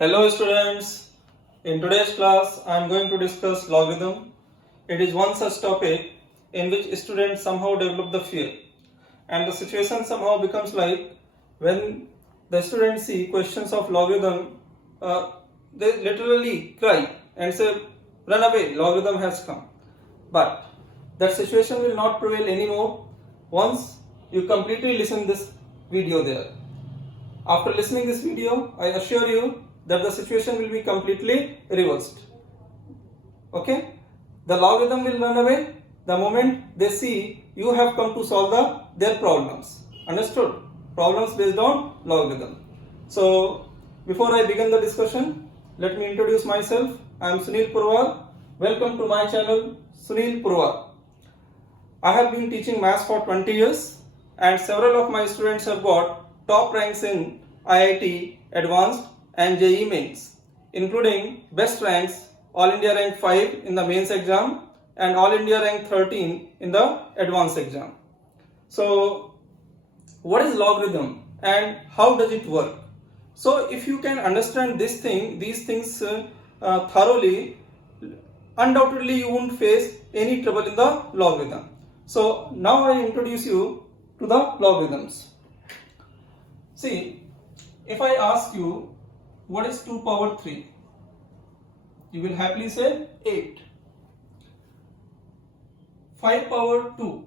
Hello students, in today's class I am going to discuss logarithm. It is one such topic in which students somehow develop the fear, and the situation somehow becomes like when the students see questions of logarithm, they literally cry and say, run away, logarithm has come. But that situation will not prevail anymore once you completely listen this video there. After listening this video, I assure you that the situation will be completely reversed. Okay? The logarithm will run away the moment they see you have come to solve their problems. Understood? Problems based on logarithm. So, before I begin the discussion, let me introduce myself. I am Sunil Purwar. Welcome to my channel, Sunil Purwar. I have been teaching maths for 20 years and several of my students have got top ranks in IIT, Advanced and JEE Mains, including best ranks All India rank 5 in the mains exam and All India rank 13 in the advanced exam. So, what is logarithm and how does it work? So, if you can understand these things thoroughly, undoubtedly you won't face any trouble in the logarithm. So, now I introduce you to the logarithms. See, if I ask you what is 2 power 3, you will happily say 8. 5 power 2,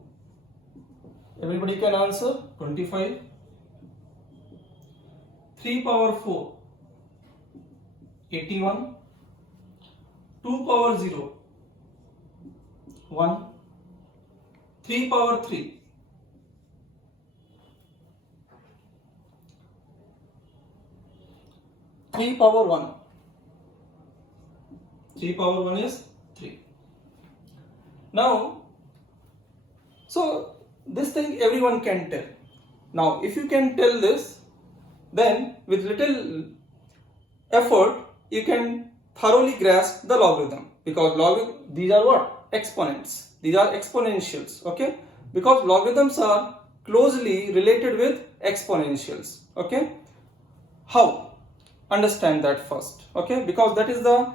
everybody can answer 25. 3 power 4, 81. 2 power 0, 1. 3 power 3, 3 power 1. 3 power 1 is 3. Now, so this thing everyone can tell. Now, if you can tell this, then with little effort, you can thoroughly grasp the logarithm, because these are what? Exponents. These are exponentials, okay? Because logarithms are closely related with exponentials, okay? How? Understand that first, okay? Because that is the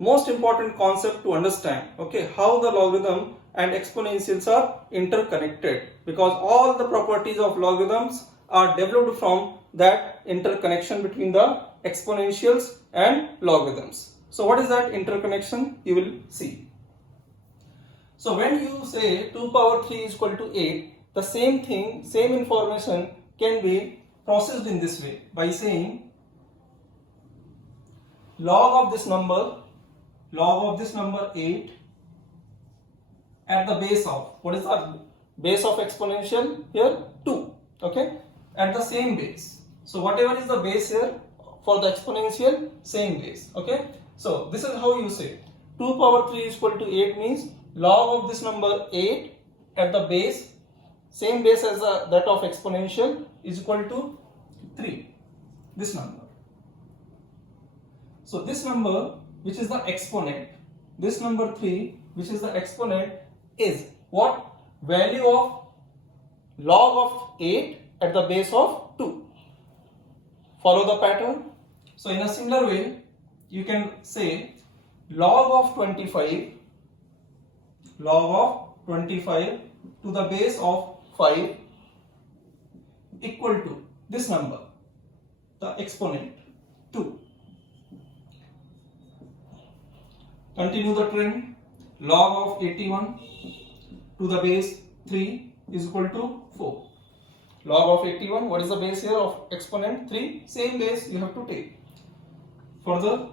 most important concept to understand, okay? How the logarithm and exponentials are interconnected, because all the properties of logarithms are developed from that interconnection between the exponentials and logarithms. So what is that interconnection? You will see. So when you say 2 power 3 is equal to 8, the same thing, same information can be processed in this way by saying log of this number 8 at the base of, what is the base of exponential here? 2, okay? At the same base. So whatever is the base here for the exponential, same base, okay? So this is how you say 2 power 3 is equal to 8 means log of this number 8 at the base, same base as that of exponential, is equal to 3, this number. So this number, which is the exponent, this number 3, which is the exponent, is what? Value of log of 8 at the base of 2. Follow the pattern. So in a similar way, you can say log of 25 to the base of 5 equal to this number, the exponent 2. Continue the trend. Log of 81 to the base 3 is equal to 4. Log of 81, what is the base here of exponent? 3. Same base you have to take. Further,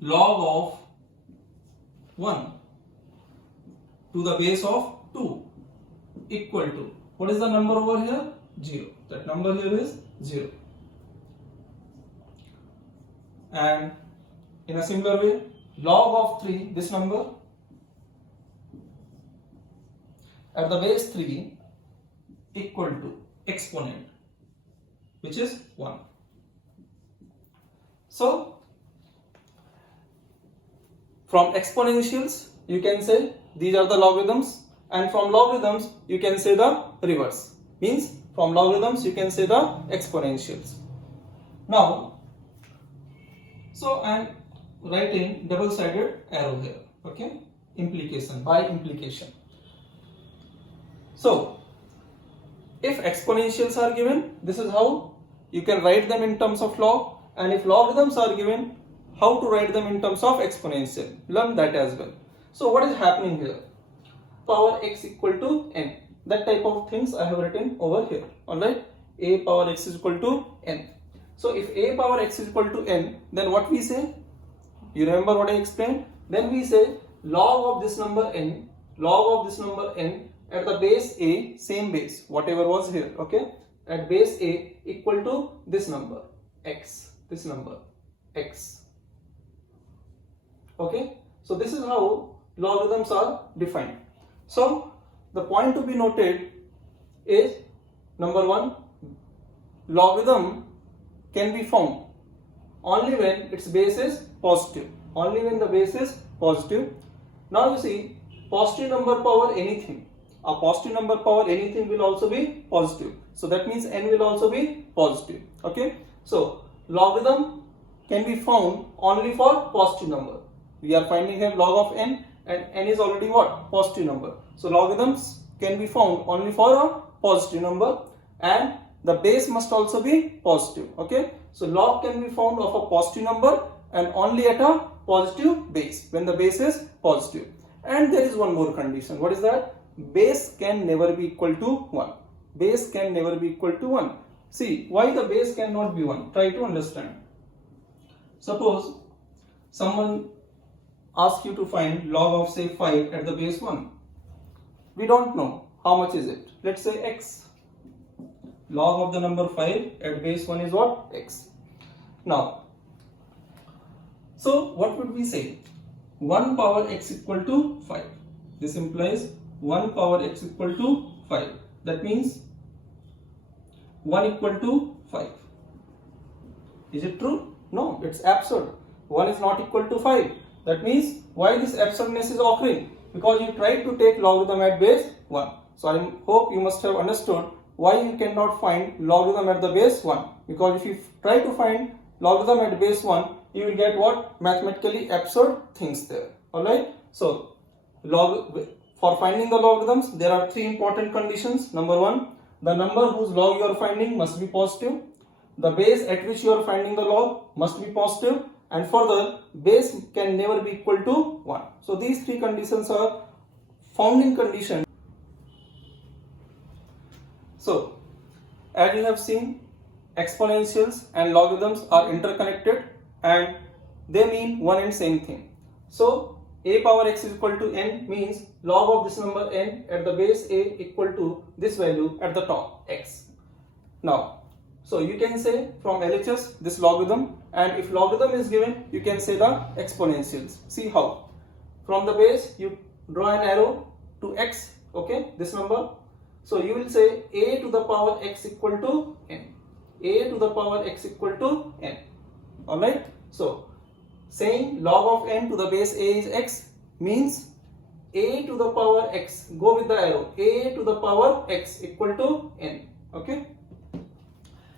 log of 1 to the base of 2 equal to, what is the number over here? 0. That number here is 0. And in a similar way, log of 3, this number, at the base 3 equal to exponent, which is 1. So, from exponentials, you can say these are the logarithms, and from logarithms, you can say the reverse. Means, from logarithms, you can say the exponentials. Now, So I am writing double-sided arrow here. Okay, implication, by implication. So if exponentials are given, this is how you can write them in terms of log, and if logarithms are given, how to write them in terms of exponential. Learn that as well. So what is happening here? Power x equal to n. That type of things I have written over here. Alright, a power x is equal to n. So if a power x is equal to n, then what we say? You remember what I explained? Then we say log of this number n, log of this number n at the base a, same base, whatever was here, okay, at base a equal to this number x, this number x. Okay, so this is how logarithms are defined. So the point to be noted is, number one, logarithm can be found only when its base is positive, only when the base is positive. Now you see, positive number power anything, a positive number power anything will also be positive. So that means n will also be positive. Okay, so logarithm can be found only for positive number. We are finding here log of n, and n is already what? Positive number. So logarithms can be found only for a positive number, and the base must also be positive. Okay, so log can be found of a positive number and only at a positive base, when the base is positive. And there is one more condition. What is that? Base can never be equal to 1. Base can never be equal to 1. See, why the base cannot be 1? Try to understand. Suppose someone asks you to find log of say 5 at the base 1. We don't know how much is it. Let's say x. Log of the number 5 at base 1 is what? X. Now, so what would we say? 1 power x equal to 5. This implies 1 power x equal to 5. That means 1 equal to 5. Is it true? No, it's absurd. 1 is not equal to 5. That means why this absurdness is occurring? Because you tried to take logarithm at base 1. So I hope you must have understood why you cannot find logarithm at the base 1. Because if you try to find logarithm at base 1, you will get what? Mathematically absurd things there. Alright. So for finding the logarithms, there are three important conditions. Number one, the number whose log you are finding must be positive. The base at which you are finding the log must be positive. And further, base can never be equal to 1. So these three conditions are founding conditions. So as you have seen, exponentials and logarithms are interconnected and they mean one and same thing. So a power x is equal to n means log of this number n at the base a equal to this value at the top x. Now, so you can say from LHS this logarithm, and if logarithm is given, you can say the exponentials. See how? From the base you draw an arrow to x, okay, this number. So you will say a to the power x equal to n. A to the power x equal to n. Alright. So saying log of n to the base a is x means a to the power x, go with the arrow, a to the power x equal to n. Okay.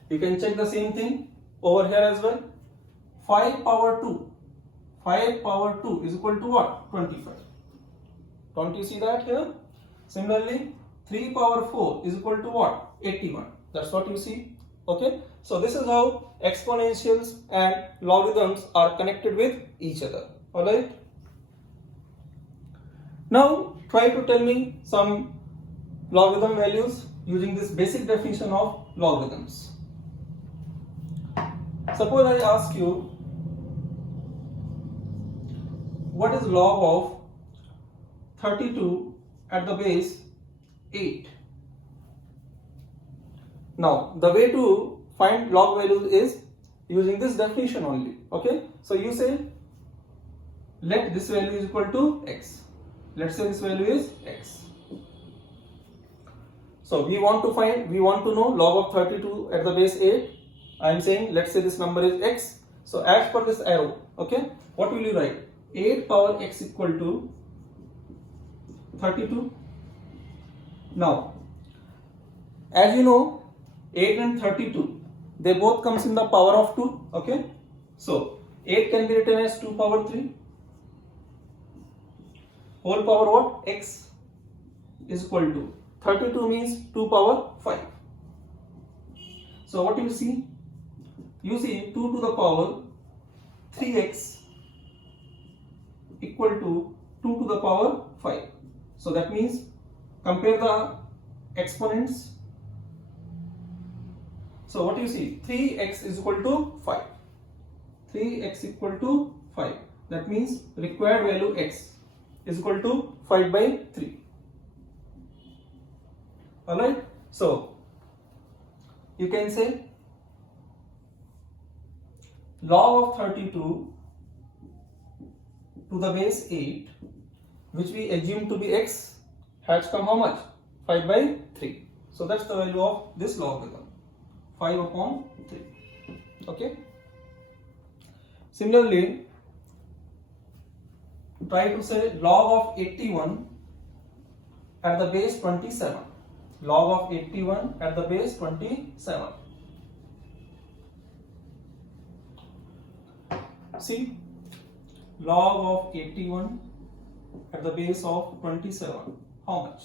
You can check the same thing over here as well. 5 power 2. 5 power 2 is equal to what? 25. Don't you see that here? Similarly, 3 power 4 is equal to what? 81. That's what you see. Okay. So this is how exponentials and logarithms are connected with each other. Alright. Now try to tell me some logarithm values using this basic definition of logarithms. Suppose I ask you, what is log of 32 at the base 8? Now, the way to find log values is using this definition only. Okay, so you say, let this value is equal to x. Let's say this value is x. So we want to know log of 32 at the base 8. I am saying, let's say this number is x. So as per this arrow, okay, what will you write? 8 power x equal to 32. Now, as you know, 8 and 32, they both comes in the power of 2. Okay, so 8 can be written as 2 power 3. Whole power what? X is equal to 32 means 2 power 5. So what you see? You see 2 to the power 3x equal to 2 to the power 5. So that means compare the exponents. So what you see? 3x is equal to 5. 3x equal to 5. That means required value x is equal to 5 by 3. Alright. So you can say log of 32 to the base 8, which we assume to be x, has come how much? 5 by 3. So that's the value of this logarithm, 5 upon 3. Okay. Similarly, try to say log of 81 at the base 27. Log of 81 at the base 27. See, log of 81 at the base of 27. How much?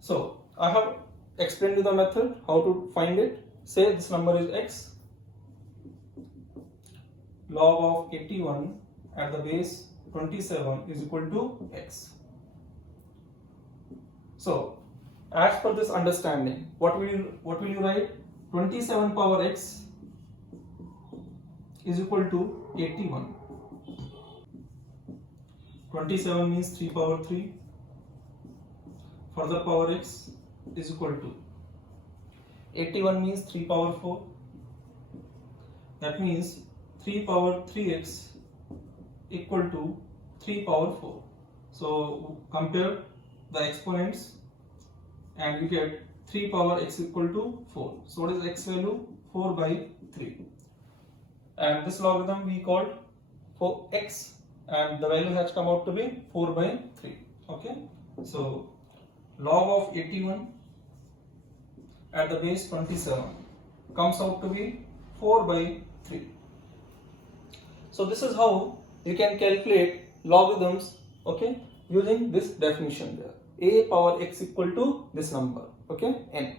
So, I have explained you the method how to find it. Say this number is x. Log of 81 at the base 27 is equal to x. So, as per this understanding, what will you write? 27 power x is equal to 81. 27 means 3 power 3. Further power x is equal to 81 means 3 power 4. That means 3 power 3x equal to 3 power 4. So compare the exponents and you get 3 power x equal to 4. So what is x value? 4 by 3. And this logarithm we called for x, and the value has come out to be 4 by 3. Okay. So log of 81 at the base 27 comes out to be 4 by 3. So this is how you can calculate logarithms, okay, using this definition there. A power x equal to this number, okay, n.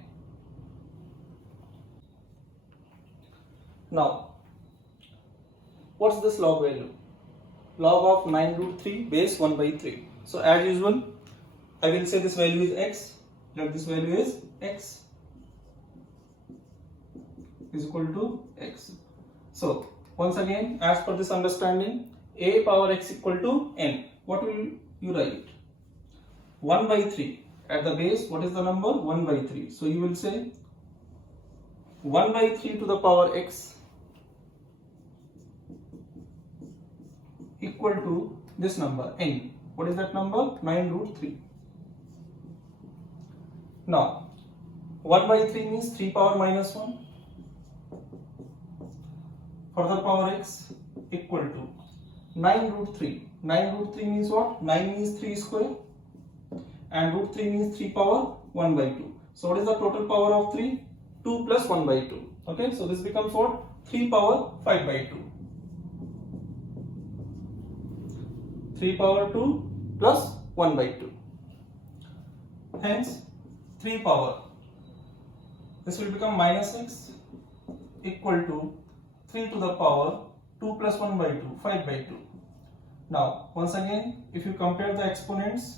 Now, what's this log value? Log of 9 root 3 base 1 by 3. So as usual, I will say this value is x, let this value is x is equal to x. So once again, as per this understanding, a power x equal to n. What will you write? 1 by 3 at the base. What is the number? 1 by 3. So you will say 1 by 3 to the power x equal to this number n. What is that number? 9 root 3. Now 1 by 3 means 3 power minus 1. Further power x equal to 9 root 3. 9 root 3 means what? 9 means 3 square and root 3 means 3 power 1 by 2. So what is the total power of 3? 2 plus 1 by 2. Okay, so this becomes what? 3 power 5 by 2. 3 power 2 plus 1 by 2. Hence 3 power. This will become minus x equal to 3 to the power 2 plus 1 by 2, 5 by 2. Now, once again, if you compare the exponents,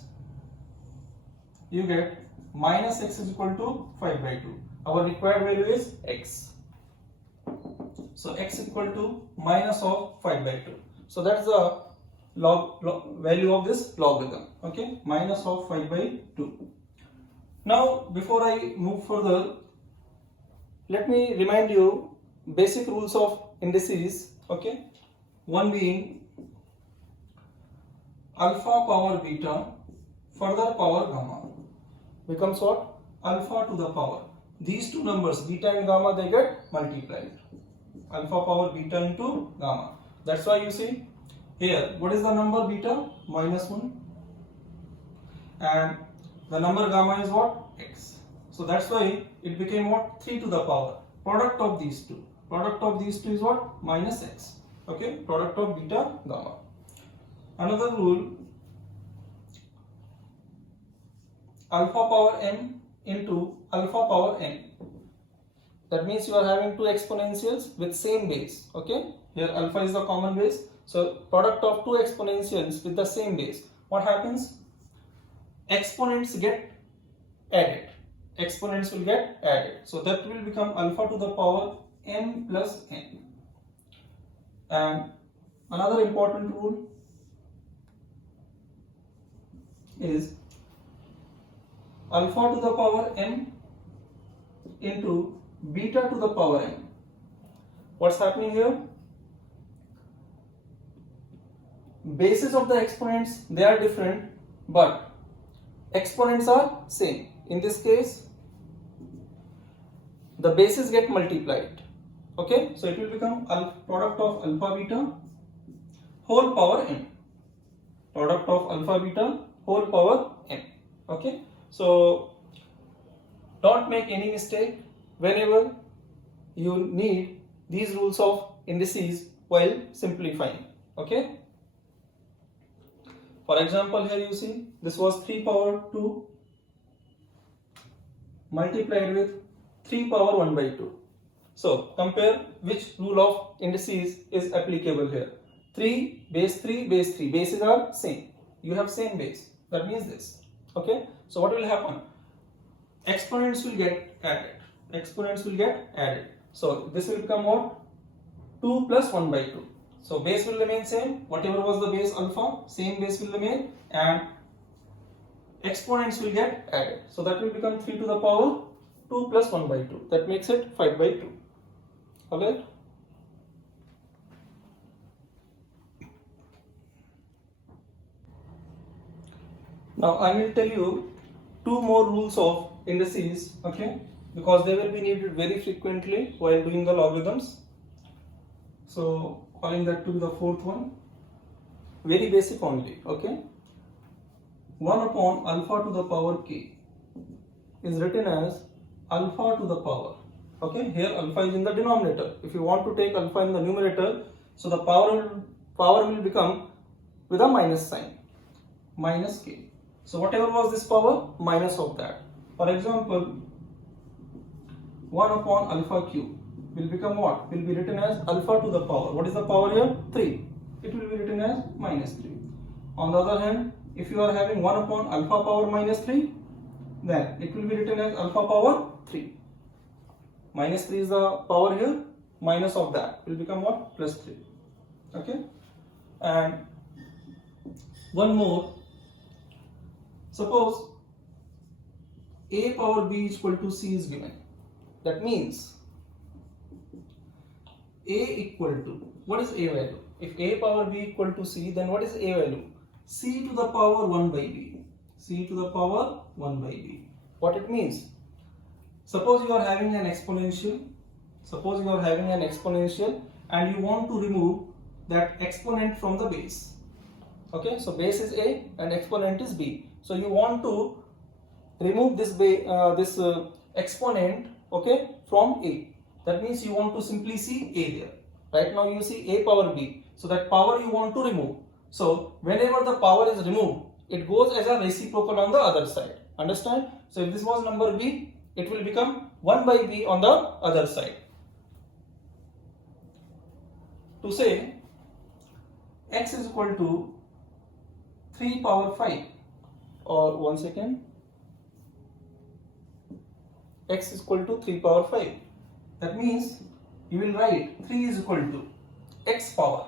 you get minus x is equal to 5 by 2. Our required value is x. So, x equal to minus of 5 by 2. So, that's the log value of this logarithm. Okay, minus of 5 by 2. Now, before I move further, let me remind you basic rules of indices. Okay, one being alpha power beta further power gamma becomes what? Alpha to the power. These two numbers beta and gamma, they get multiplied. Alpha power beta into gamma. That's why you see here, what is the number beta? Minus 1. And the number gamma is what? X. So that's why it became what? 3 to the power. Product of these two. Product of these two is what? Minus x. Okay, product of beta gamma. Another rule, alpha power m into alpha power n. That means you are having two exponentials with same base. Okay, here alpha is the common base. So product of two exponentials with the same base. What happens? Exponents get added. Exponents will get added. So that will become alpha to the power m plus n. And another important rule is alpha to the power m into beta to the power n. What's happening here? Bases of the exponents, they are different, but exponents are same. In this case, the bases get multiplied. Okay, so it will become product of alpha beta whole power n. Product of alpha beta whole power n. Okay, so don't make any mistake whenever you need these rules of indices while simplifying. Okay, for example, here you see this was 3 power 2 multiplied with 3 power 1 by 2. So compare which rule of indices is applicable here. 3 base 3 base 3, bases are same. You have same base, that means this. Okay, so what will happen? Exponents will get added. Exponents will get added. So this will become what? 2 plus 1 by 2. So base will remain same. Whatever was the base alpha, same base will remain, and exponents will get added. So that will become 3 to the power 2 plus 1 by 2. That makes it 5 by 2. Alright. Now I will tell you two more rules of indices, okay, because they will be needed very frequently while doing the logarithms. So calling that to the fourth one, very basic only. Okay, 1 upon alpha to the power k is written as alpha to the power. Okay, here alpha is in the denominator. If you want to take alpha in the numerator, so the power will become with a minus sign, minus k. So whatever was this power, minus of that. For example, 1 upon alpha cube will become what? Will be written as alpha to the power. What is the power here? 3. It will be written as minus 3. On the other hand, if you are having 1 upon alpha power minus 3, then it will be written as alpha power 3. Minus 3 is the power here, minus of that will become what? Plus 3. Okay. And one more. Suppose a power b is equal to c is given. That means a equal to, what is a value? If a power b equal to c, then what is a value? C to the power 1 by b. C to the power 1 by b. What it means? Suppose you are having an exponential. Suppose you are having an exponential and you want to remove that exponent from the base. Okay, so base is a and exponent is b. So you want to remove this exponent, okay, from a. That means you want to simply see a there. Right now you see a power b. So that power you want to remove. So whenever the power is removed, it goes as a reciprocal on the other side. Understand? So if this was number b, it will become 1 by b on the other side. To say x is equal to 3 power 5, or 1 second, x is equal to 3 power 5. That means you will write 3 is equal to x power.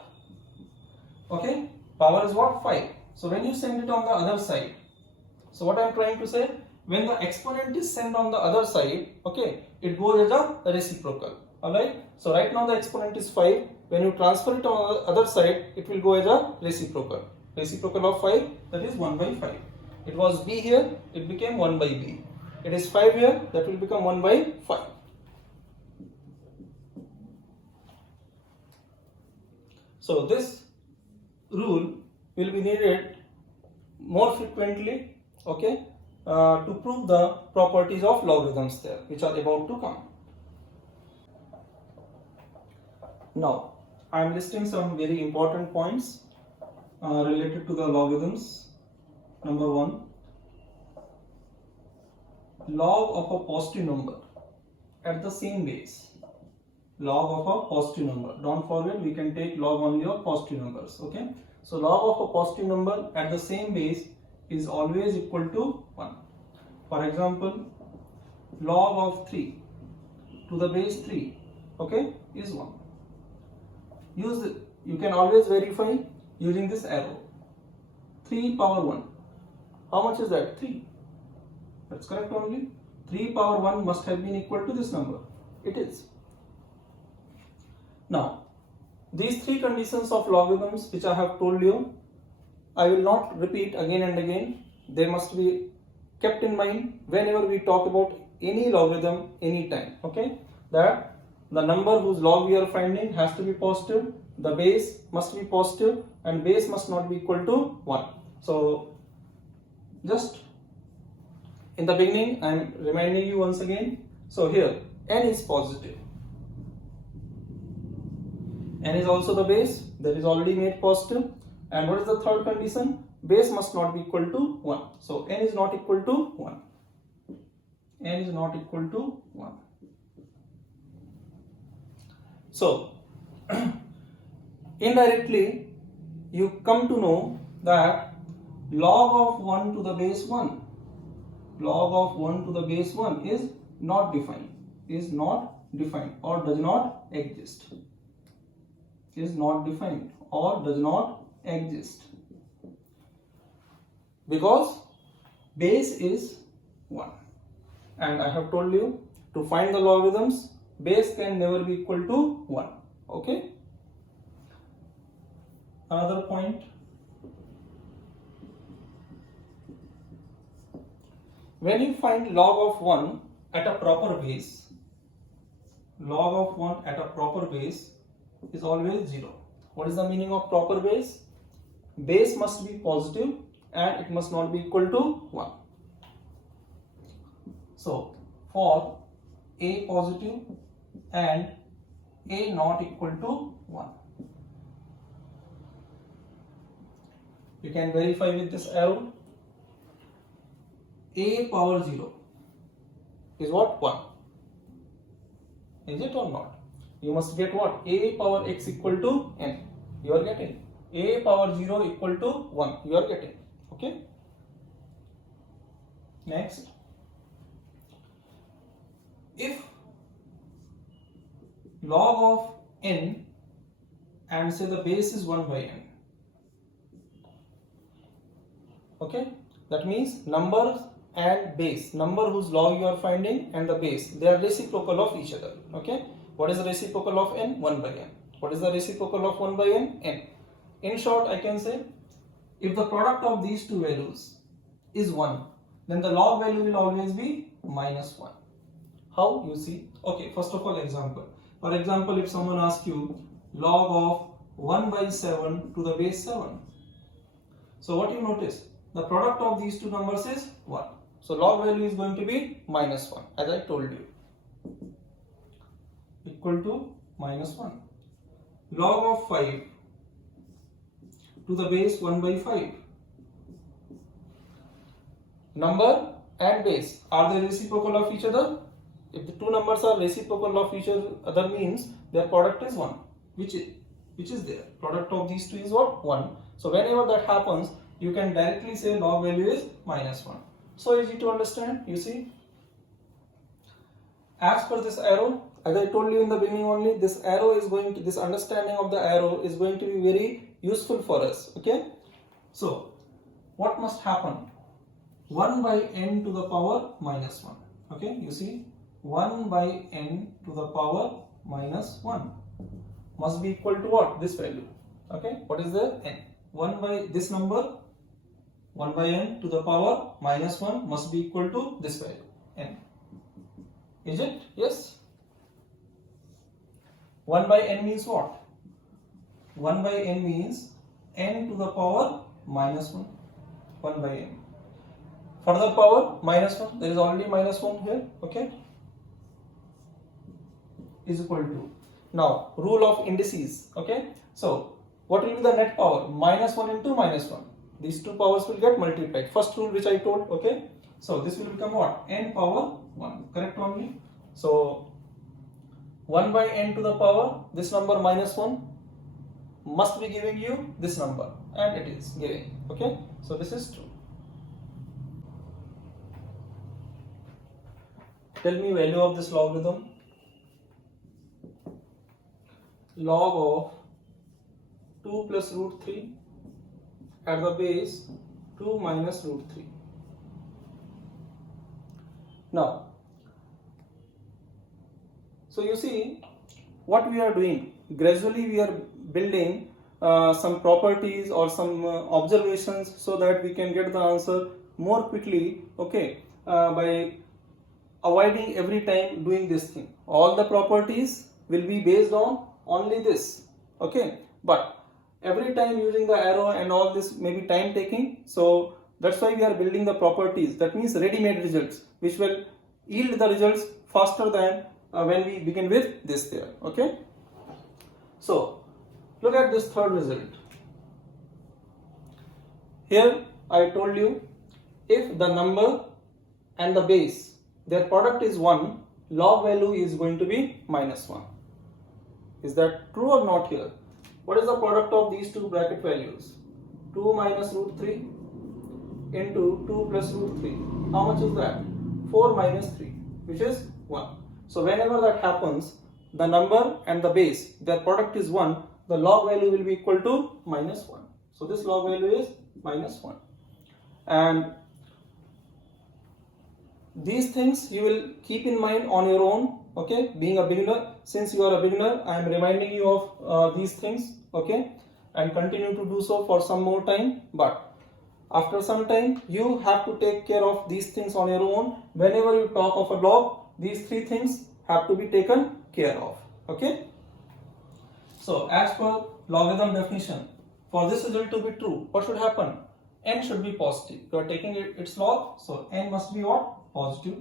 Okay, power is what? 5. So when you send it on the other side, so what I am trying to say, when the exponent is sent on the other side, okay, it goes as a reciprocal. Alright, so right now the exponent is 5. When you transfer it on the other side, it will go as a reciprocal. Reciprocal of 5, that is 1 by 5. It was b here, it became 1 by b. It is 5 here, that will become 1 by 5. So this rule will be needed more frequently, okay, to prove the properties of logarithms there, which are about to come. Now, I am listing some very important points related to the logarithms. Number 1, log of a positive number at the same base. Log of a positive number. Don't forget, we can take log only of positive numbers. Okay. So log of a positive number at the same base is always equal to 1. For example, log of 3 to the base 3, okay, is 1. You can always verify using this arrow. 3 power 1. How much is that? 3. That's correct only. 3 power 1 must have been equal to this number. It is. Now, these 3 conditions of logarithms which I have told you, I will not repeat again and again. They must be kept in mind whenever we talk about any logarithm anytime. Okay, that the number whose log we are finding has to be positive, the base must be positive, and base must not be equal to 1. So just in the beginning I am reminding you once again. So here n is positive, n is also the base, that is already made positive. And what is the third condition? Base must not be equal to 1. So n is not equal to 1. N is not equal to 1. So indirectly you come to know that log of 1 to the base 1, log of 1 to the base 1 is not defined, or does not exist, is not defined or does not exist, because base is 1. And I have told you, to find the logarithms, base can never be equal to 1. Okay. Another point. When you find log of 1 at a proper base, log of 1 at a proper base is always 0. What is the meaning of proper base? Base must be positive and it must not be equal to 1. So for a positive and a not equal to 1, you can verify with this arrow. A power 0 is what? 1. Is it or not? You must get what? A power x equal to n. You are getting. A power 0 equal to 1. You are getting. Okay. Next. If log of n and say the base is 1 by n. Okay. That means numbers and base, number whose log you are finding and the base, they are reciprocal of each other. Okay. What is the reciprocal of n? 1 by n. What is the reciprocal of 1 by n? N. In short, I can say, if the product of these two values is 1, then the log value will always be minus 1. How? You see. Okay, first of all, example. For example, if someone asks you log of 1 by 7 to the base 7. So what you notice? The product of these two numbers is 1. So log value is going to be minus 1, as I told you. Equal to minus 1. Log of 5 to the base 1 by 5. Number and base, are they reciprocal of each other? If the two numbers are reciprocal of each other, means their product is 1, which is there. Product of these two is what? 1. So whenever that happens, you can directly say log value is minus 1. So easy to understand, you see. As per this arrow, as I told you in the beginning only, this understanding of the arrow is going to be very useful for us. Okay. So what must happen? 1 by n to the power minus 1. Okay, you see, 1 by n to the power minus 1 must be equal to what? This value. Okay, what is the n? 1 by this number, 1 by n to the power minus 1 must be equal to this value, n. Is it? Yes. 1 by n means what? 1 by n means n to the power minus 1. 1 by n. Further power minus 1. There is already minus 1 here. Okay. Is equal to. Now rule of indices. Okay, so what will be the net power? Minus 1 into minus 1. These two powers will get multiplied. First rule which I told. Okay, so this will become what? N power 1. Correct only. So 1 by n to the power, this number minus 1 must be giving you this number, and it is giving. Okay, so this is true. Tell me value of this logarithm. Log of 2 plus root 3 at the base 2 minus root 3. Now, so you see what we are doing. Gradually we are building some properties or some observations so that we can get the answer more quickly. Okay, by avoiding every time doing this thing. All the properties will be based on only this. Okay, but every time using the arrow and all this may be time taking. So that's why we are building the properties. That means ready-made results which will yield the results faster than when we begin with this there. Okay, so look at this third result. Here I told you, if the number and the base, their product is 1, log value is going to be minus 1. Is that true or not here? What is the product of these two bracket values? 2 minus root 3 into 2 plus root 3. How much is that? 4 minus 3, which is 1. So whenever that happens, the number and the base, their product is 1, the log value will be equal to minus 1. So this log value is minus 1. And these things you will keep in mind on your own. Okay, being a beginner, since you are a beginner, I am reminding you of these things. Okay, and continue to do so for some more time. But after some time, you have to take care of these things on your own. Whenever you talk of a log, these three things have to be taken care of. Okay, so as per logarithm definition, for this result to be true, what should happen? N should be positive. You are taking its log, so n must be what? Positive.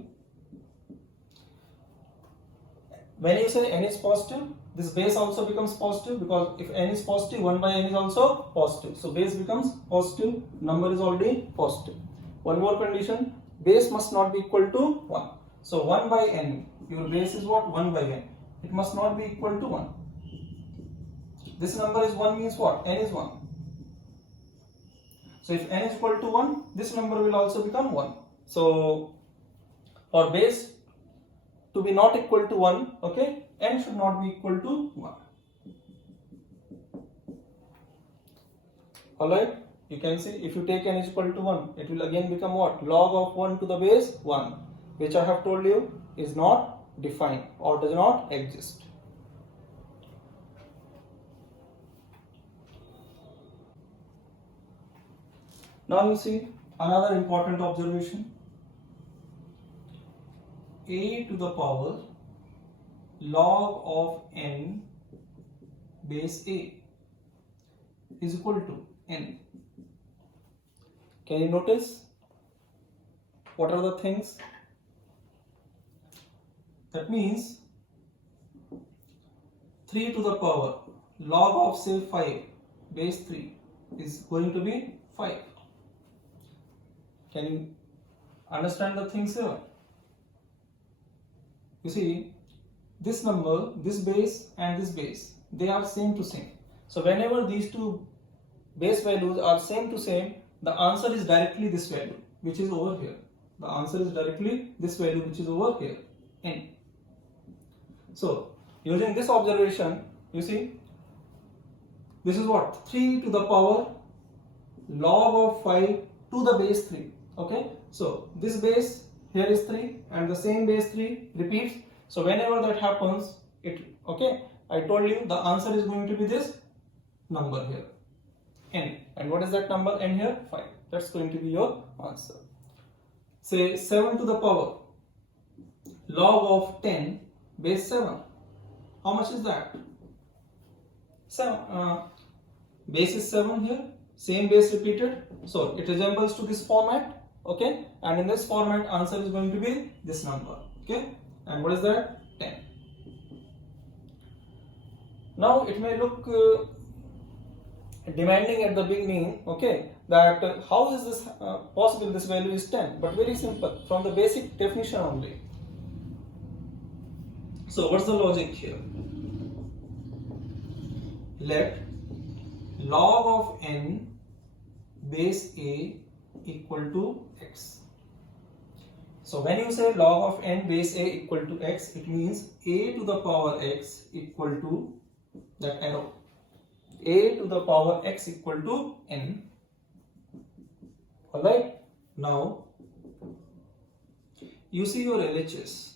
When you say n is positive, this base also becomes positive, because if n is positive, 1 by n is also positive. So base becomes positive, number is already positive. One more condition, base must not be equal to 1. So 1 by n, your base is what? 1 by n. It must not be equal to 1. This number is 1 means what? N is 1. So if n is equal to 1, this number will also become 1. So for base to be not equal to 1, okay, n should not be equal to 1. Alright, you can see if you take n is equal to 1, it will again become what? Log of 1 to the base 1, which I have told you is not defined or does not exist. Now you see another important observation. A to the power log of n base a is equal to n. Can you notice what are the things? That means 3 to the power log of say 5 base 3 is going to be 5. Can you understand the things here? You see, this number, this base and this base, they are same to same. So whenever these two base values are same to same, the answer is directly this value, which is over here. The answer is directly this value, which is over here, n. So using this observation, you see, this is what? 3 to the power log of 5 to the base 3. Okay, so this base here is 3 and the same base 3 repeats. So whenever that happens, okay, I told you the answer is going to be this number here, n. And what is that number n here? 5. That's going to be your answer. Say 7 to the power log of 10 base 7. How much is that? 7. Base is 7 here, same base repeated. So it resembles to this format. Okay, and in this format answer is going to be this number. Okay, and what is that? 10. Now it may look demanding at the beginning, okay, that how is this possible, this value is 10, but very simple, from the basic definition only. So what's the logic here? Let log of n base a equal to x. So when you say log of n base a equal to x, it means a to the power x equal to that arrow, a to the power x equal to n. Alright, now you see your LHS.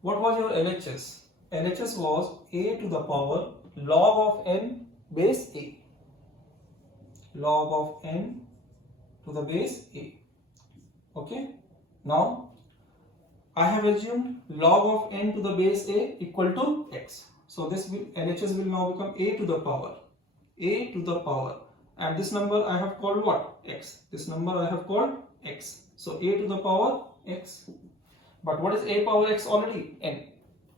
What was your LHS? LHS was a to the power log of n base a. Log of n to the base a. Okay. Now I have assumed log of n to the base a equal to x. So this LHS will now become a to the power. A to the power. And this number I have called what? X. This number I have called x. So a to the power x. But what is a power x already? N.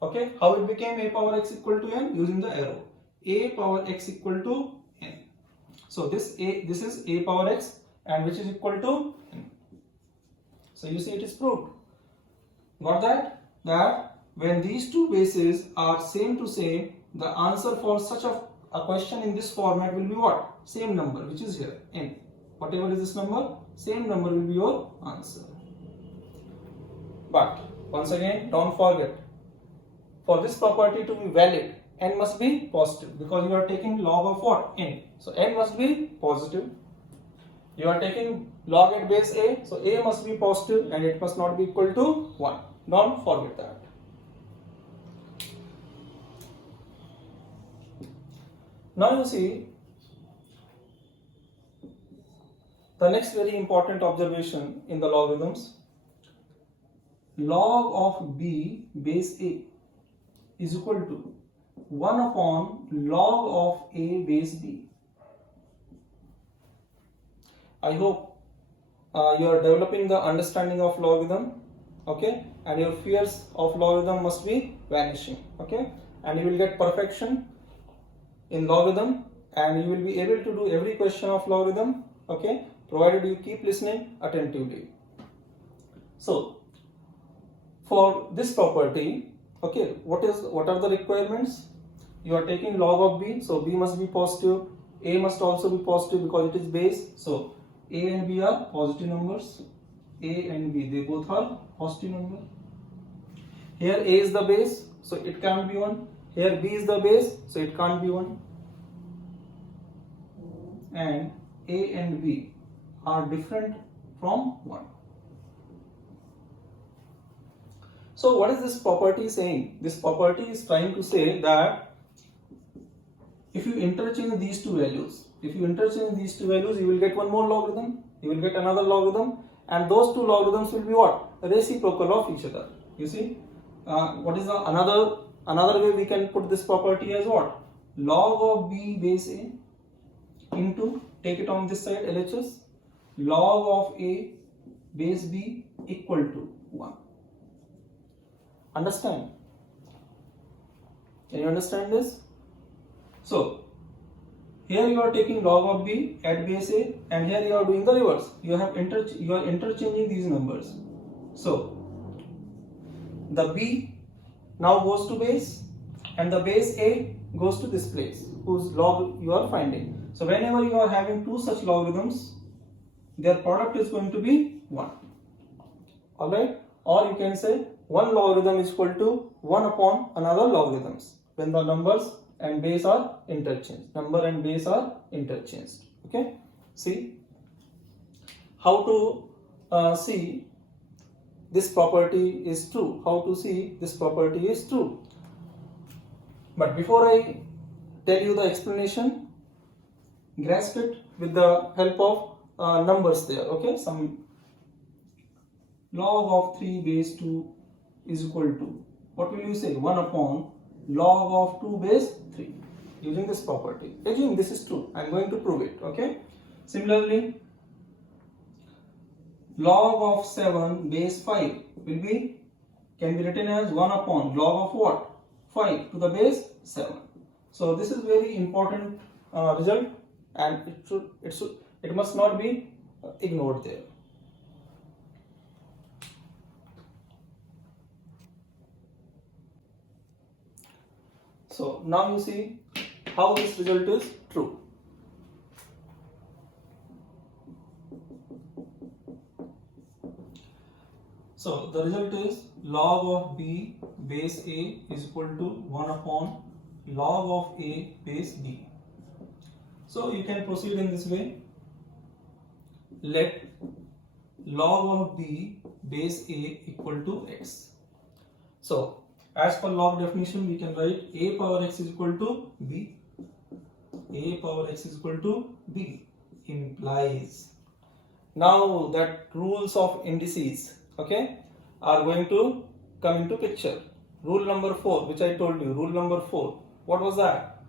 Okay. How it became a power x equal to n? Using the arrow. A power x equal to n. So this is a power x, and which is equal to n. So you see it is proved. Got that? That when these two bases are same to same, the answer for such a question in this format will be what? Same number, which is here, n. Whatever is this number, same number will be your answer. But once again, don't forget, for this property to be valid, n must be positive, because you are taking log of what? N. So n must be positive. You are taking log at base a, so a must be positive and it must not be equal to 1. Don't forget that. Now you see the next very important observation in the logarithms. Log of b base a is equal to 1 upon log of a base b. I hope you are developing the understanding of logarithm, okay, and your fears of logarithm must be vanishing, okay, and you will get perfection in logarithm, and you will be able to do every question of logarithm, okay, provided you keep listening attentively. So for this property, okay, what are the requirements? You are taking log of b, so b must be positive, a must also be positive because it is base. So a and b are positive numbers. A and b, they both are positive numbers. Here a is the base, so it can't be 1. Here b is the base, so it can't be 1. And a and b are different from 1. So what is this property saying? This property is trying to say that if you interchange these two values, you will get one more logarithm, you will get another logarithm, and those two logarithms will be what? Reciprocal of each other. You see, what is another way we can put this property as what? Log of b base a into, take it on this side, LHS, log of a base b equal to 1. Understand? Can you understand this? So here you are taking log of b at base a, and here you are doing the reverse. You are interchanging these numbers. So the b now goes to base, and the base a goes to this place whose log you are finding. So whenever you are having two such logarithms, their product is going to be 1. Alright? Or you can say one logarithm is equal to 1 upon another logarithms when the numbers and base are interchanged. Number and base are interchanged. Okay? See how to see this property is true. How to see this property is true. But before I tell you the explanation, grasp it with the help of numbers there. Okay? Some log of 3 base 2 is equal to, what will you say? 1 upon log of 2 base 3, using this property. Assuming this is true, I am going to prove it. Okay. Similarly, log of 7 base 5 can be written as 1 upon log of what? 5 to the base 7. So this is very important result, and it must not be ignored there. So now you see how this result is true. So the result is log of b base a is equal to 1 upon log of a base b. So you can proceed in this way. Let log of b base a equal to x. So as per log definition, we can write a power x is equal to b. A power x is equal to b implies. Now that rules of indices, okay, are going to come into picture. Rule number 4, which I told you, rule number 4. What was that?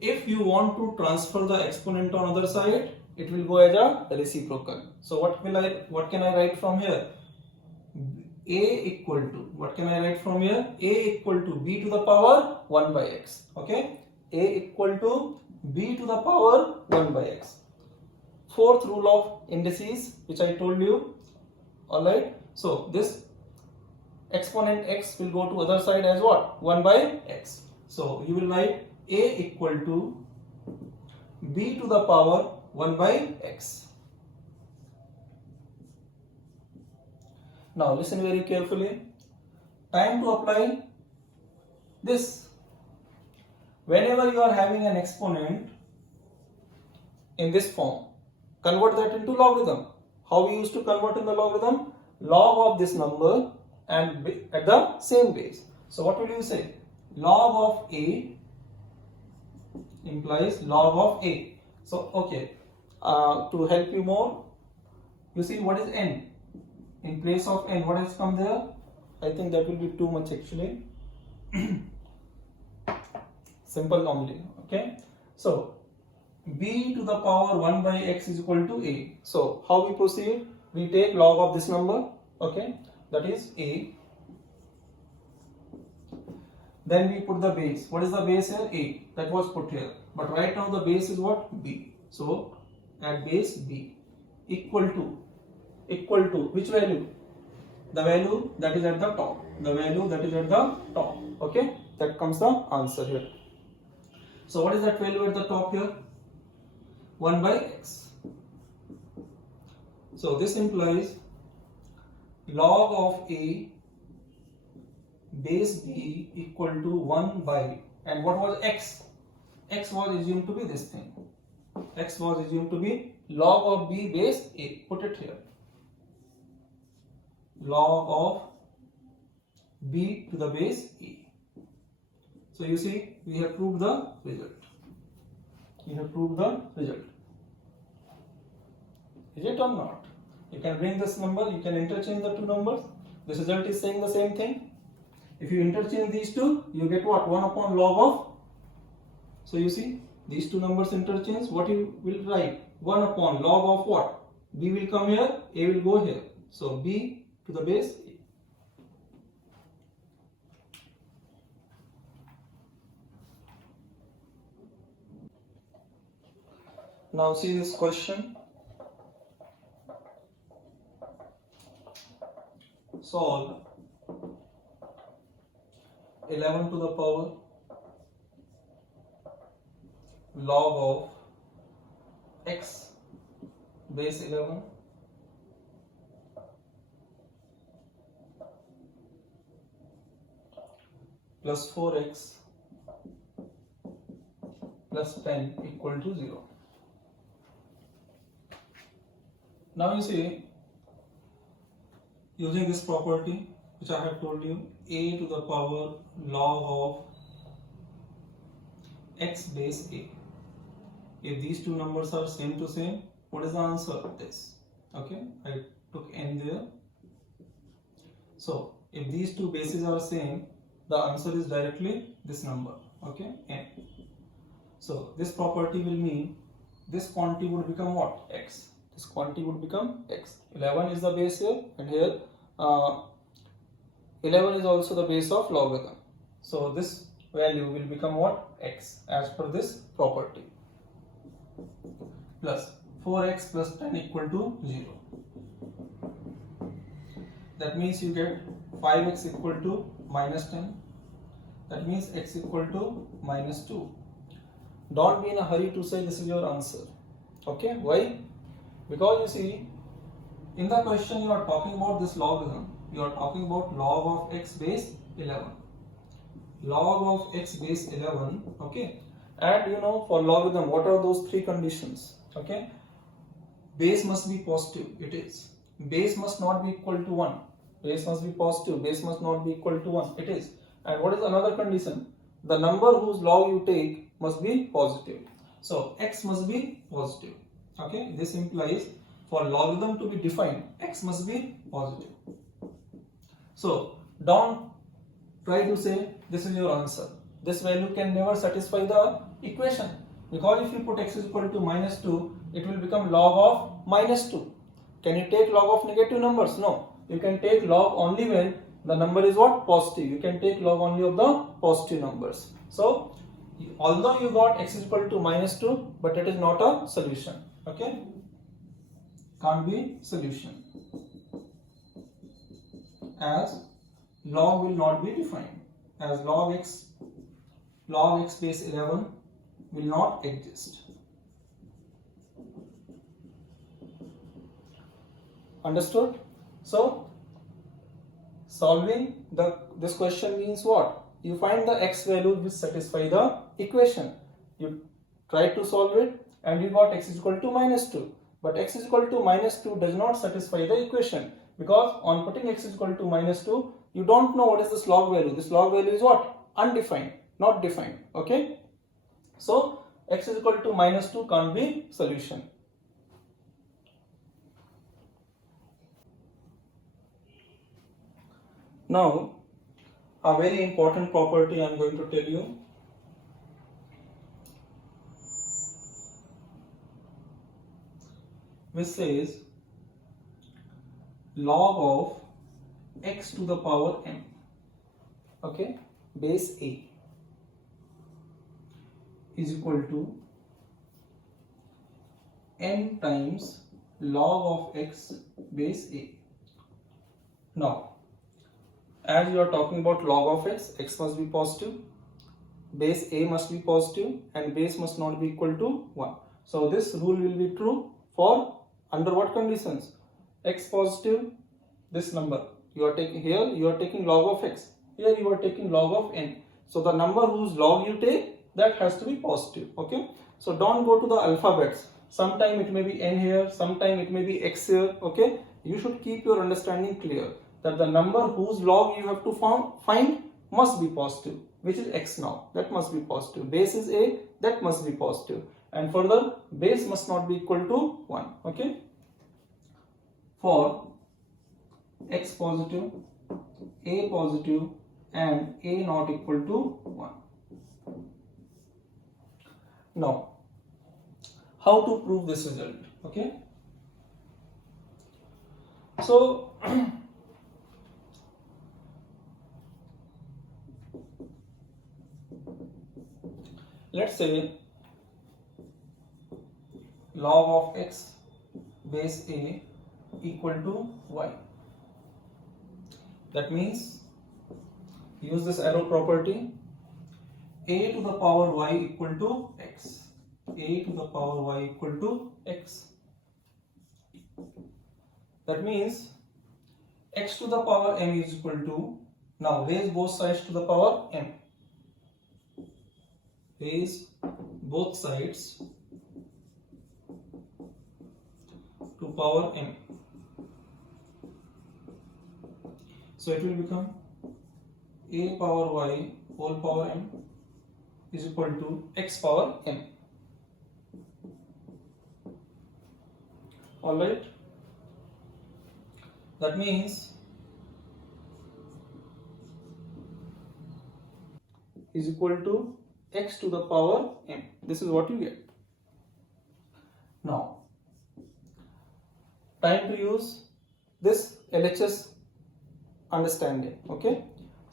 If you want to transfer the exponent on other side, it will go as a reciprocal. So what can I write from here? A equal to, what can I write from here? A equal to b to the power 1 by x. Okay, a equal to b to the power 1 by x. Fourth rule of indices, which I told you. Alright, so this exponent x will go to other side as what? 1 by x. So you will write a equal to b to the power 1 by x. Now listen very carefully. Time to apply this. Whenever you are having an exponent in this form, convert that into logarithm. How we used to convert in the logarithm? Log of this number and at the same base. So what will you say? Log of a implies log of a. So okay, to help you more, you see what is n? In place of n, what has come there? I think that will be too much actually. Simple only. Okay. So b to the power 1 by x is equal to a. So how we proceed? We take log of this number. Okay. That is a. Then we put the base. What is the base here? A. That was put here. But right now the base is what? B. So at base b equal to which value? The value that is at the top. The value that is at the top. Okay. That comes the answer here. So what is that value at the top here? 1 by x. So this implies log of a base b equal to 1 by, and what was x? X was assumed to be this thing. X was assumed to be log of b base a. Put it here. Log of b to the base a. So you see, we have proved the result. We have proved the result. Is it or not? You can bring this number, you can interchange the two numbers. This result is saying the same thing. If you interchange these two, you get what? 1 upon log of. So you see, these two numbers interchange. What you will write? 1 upon log of what? B will come here, A will go here. So B to the base A. Now see this question. Solve 11 to the power log of x base 11 plus 4x plus 10 equal to 0. Now you see, using this property which I have told you, a to the power log of x base a. If these two numbers are same to same, what is the answer of this? Okay, I took n there. So if these two bases are same, the answer is directly this number. Okay, n. So this property will mean this quantity would become what? X. This quantity would become x. 11 is the base here, and here 11 is also the base of logarithm. So this value will become what? X, as per this property. Plus 4x plus 10 equal to 0. That means you get 5x equal to minus 10. That means x equal to minus 2. Don't be in a hurry to say this is your answer. Okay, why? Because you see, in the question you are talking about this logarithm. You are talking about log of x base 11. Log of x base 11, okay? And you know, for logarithm, what are those three conditions? Okay, base must be positive, it is. Base must not be equal to 1. Base must be positive, base must not be equal to 1, it is. And what is another condition? The number whose log you take must be positive. So x must be positive. Okay, this implies for logarithm to be defined, x must be positive. So don't try to say this is your answer. This value can never satisfy the equation, because if you put x is equal to minus 2, it will become log of minus 2. Can you take log of negative numbers? No. You can take log only when the number is what? Positive. You can take log only of the positive numbers. So although you got x is equal to minus 2, but it is not a solution. Okay, can't be solution, as log will not be defined, as log x base 11 will not exist. Understood? So solving this question means what? You find the x value which satisfy the equation. You try to solve it and you got x is equal to minus 2. But x is equal to minus 2 does not satisfy the equation, because on putting x is equal to minus 2, you don't know what is this log value. This log value is what? Undefined, not defined. Okay, so x is equal to minus 2 can't be solution. Now a very important property I am going to tell you. Which says log of x to the power m, okay, base a is equal to n times log of x base a. Now, as you are talking about log of x must be positive, base a must be positive, and base must not be equal to 1. So this rule will be true for under what conditions? X positive, this number you are taking here, you are taking log of x, here you are taking log of n. So the number whose log you take, that has to be positive. Okay, so don't go to the alphabets. Sometime it may be n here, sometime it may be x here. Okay, you should keep your understanding clear that the number whose log you have to find must be positive, which is x now, that must be positive. Base is a, that must be positive, and further base must not be equal to 1. Okay, for x positive, a positive, and a not equal to 1. Now how to prove this result? Okay, so let's say log of x base a equal to y. That means use this arrow property, a to the power y equal to x, a to the power y equal to x. That means x to the power m is equal to, now raise both sides to the power m, raise both sides to power m. So it will become a power y whole power m is equal to x power m. Alright, that means is equal to x to the power m. This is what you get. Now time to use this LHS understanding. Okay,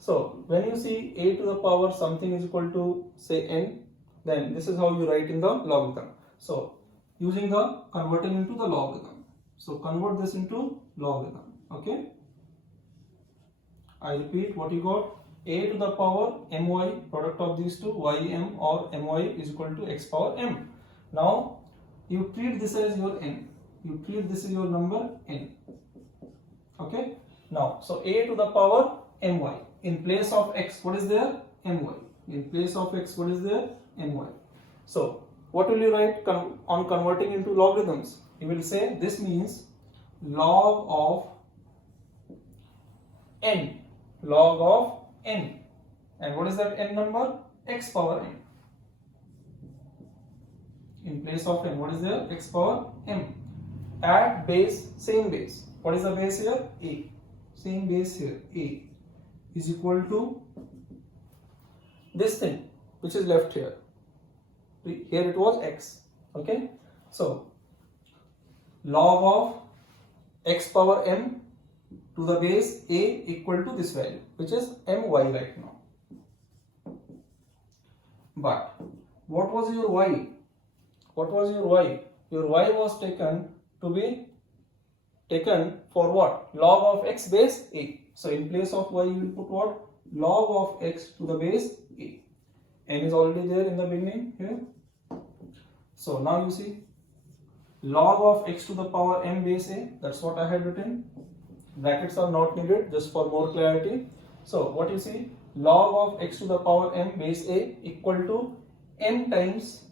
So when you see a to the power something is equal to say n, then this is how you write in the logarithm. So using the converting into the logarithm. So convert this into logarithm. Okay. I repeat what you got. A to the power my, product of these two, ym or my is equal to x power m. Now you treat this as your n. You treat this as your number n. Okay. Now, so a to the power my. In place of x, what is there? My. In place of x, what is there? My. So, what will you write on converting into logarithms? You will say this means log of n. Log of n. And what is that n number? X power n. In place of n, what is there? X power m. At base, same base. What is the base here? A. Same base here. A is equal to this thing which is left here. Here it was x. Okay. So log of x power m to the base a equal to this value, which is my right now. But what was your y? What was your y? Your y was taken to be taken for what? Log of x base a. So in place of y you will put what? Log of x to the base a. N is already there in the beginning here. So now you see log of x to the power m base a. That's what I had written. Brackets are not needed, just for more clarity. So what you see? Log of x to the power m base a equal to m times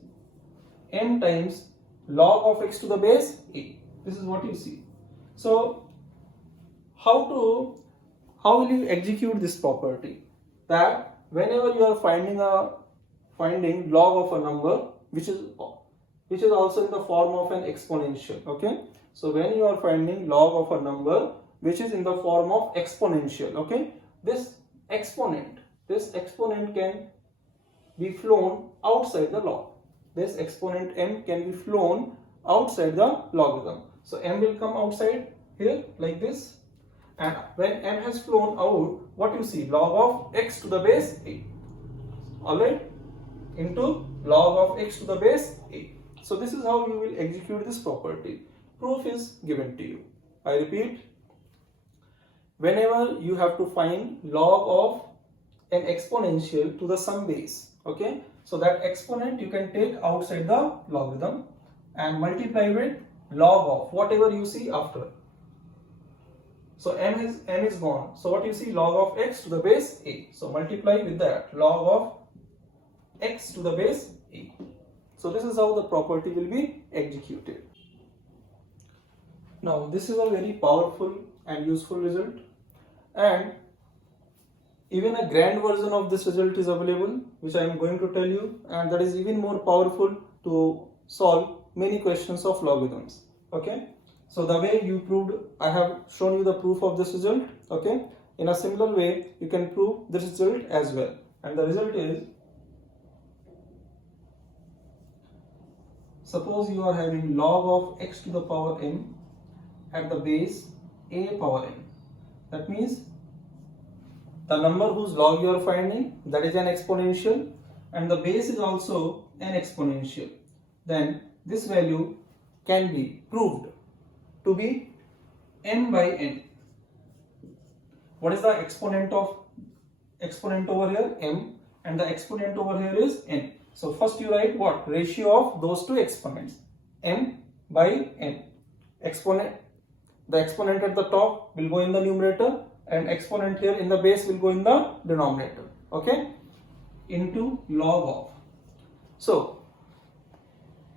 log of x to the base a. This is what you see. So how will you execute this property? That whenever you are finding log of a number which is also in the form of an exponential. Okay. So when you are finding log of a number which is in the form of exponential. Okay. This exponent can be flown outside the log. This exponent m can be flown outside the logarithm. So m will come outside here like this, and when m has flown out, what you see? Log of x to the base a. Alright, into log of x to the base a. So this is how you will execute this property. Proof is given to you. I repeat, whenever you have to find log of an exponential to the some base, okay, so that exponent you can take outside the logarithm and multiply with log of whatever you see after. So m is gone. So what you see? Log of x to the base a. So multiply with that log of x to the base a. So this is how the property will be executed. Now this is a very powerful and useful result, and even a grand version of this result is available, which I am going to tell you, and that is even more powerful to solve many questions of logarithms. Okay. So the way you proved, I have shown you the proof of this result. Okay. In a similar way, you can prove this result as well. And the result is, suppose you are having log of x to the power m at the base a power n. That means the number whose log you are finding, that is an exponential, and the base is also an exponential. Then this value can be proved to be m by n. What is the exponent over here? M, and the exponent over here is n. So first you write what? Ratio of those two exponents, m by n. The exponent at the top will go in the numerator, and exponent here in the base will go in the denominator. Okay, into log of.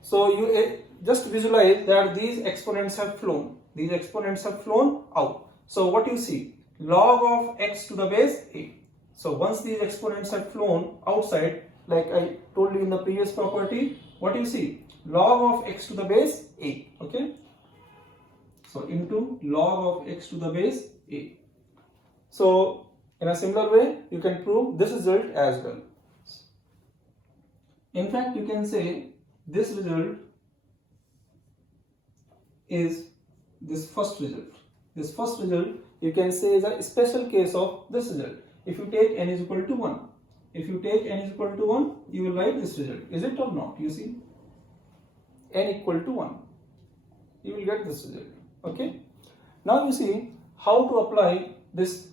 So you just visualize that these exponents have flown. These exponents have flown out. So what you see? Log of x to the base a. So once these exponents have flown outside, like I told you in the previous property, what you see? Log of x to the base a. Okay. So into log of x to the base a. So in a similar way, you can prove this result as well. In fact, you can say this result is this first result. This first result you can say is a special case of this result. If you take n is equal to 1, if you take n is equal to 1, you will write this result. Is it or not? You see, n equal to 1. You will get this result. Okay. Now you see how to apply this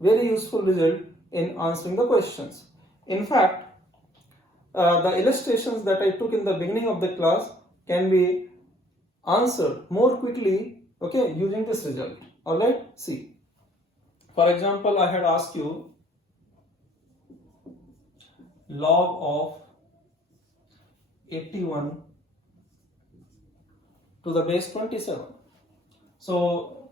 very useful result in answering the questions. In fact, the illustrations that I took in the beginning of the class can be answered more quickly, okay, using this result. Alright, see. For example, I had asked you log of 81 to the base 27. So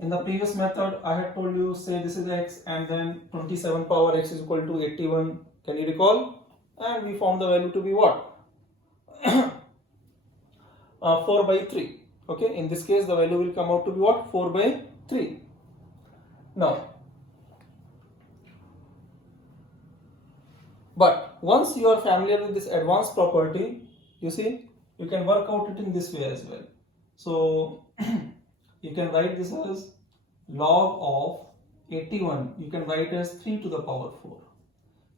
in the previous method, I had told you, say this is x and then 27 power x is equal to 81. Can you recall? And we found the value to be what? 4 by 3. Okay, in this case the value will come out to be what? 4 by 3. Now, but once you are familiar with this advanced property, you see, you can work out it in this way as well. So you can write this as log of 81, you can write as 3 to the power 4.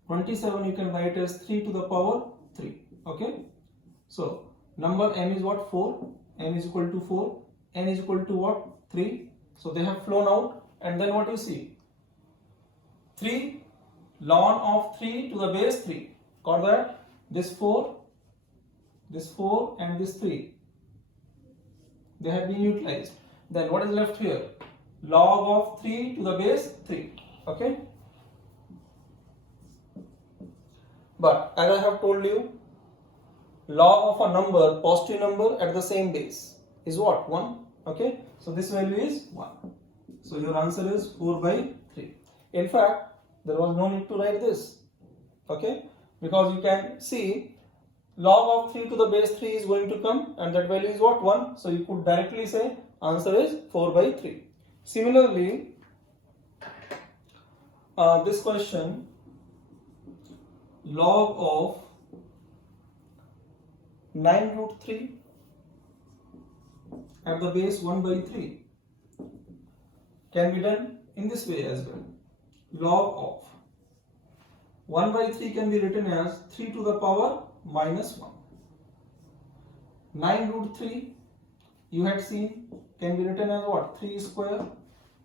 27 you can write as 3 to the power 3. Okay, so number m is what? 4. M is equal to 4. N is equal to what? 3. So they have flown out, and then what you see? 3 ln of 3 to the base 3. Got that? This 4 and this 3. They have been utilized. Then what is left here? Log of 3 to the base 3. Okay. But as I have told you, log of a number, positive number at the same base is what? 1. Okay. So this value is 1. So your answer is 4 by 3. In fact, there was no need to write this. Okay. Because you can see log of 3 to the base 3 is going to come, and that value is what? 1. So you could directly say answer is 4 by 3. Similarly, this question, log of 9 root 3 at the base 1 by 3 can be done in this way as well. Log of 1 by 3 can be written as 3 to the power minus 1. 9 root 3 you had seen can be written as what? 3 square.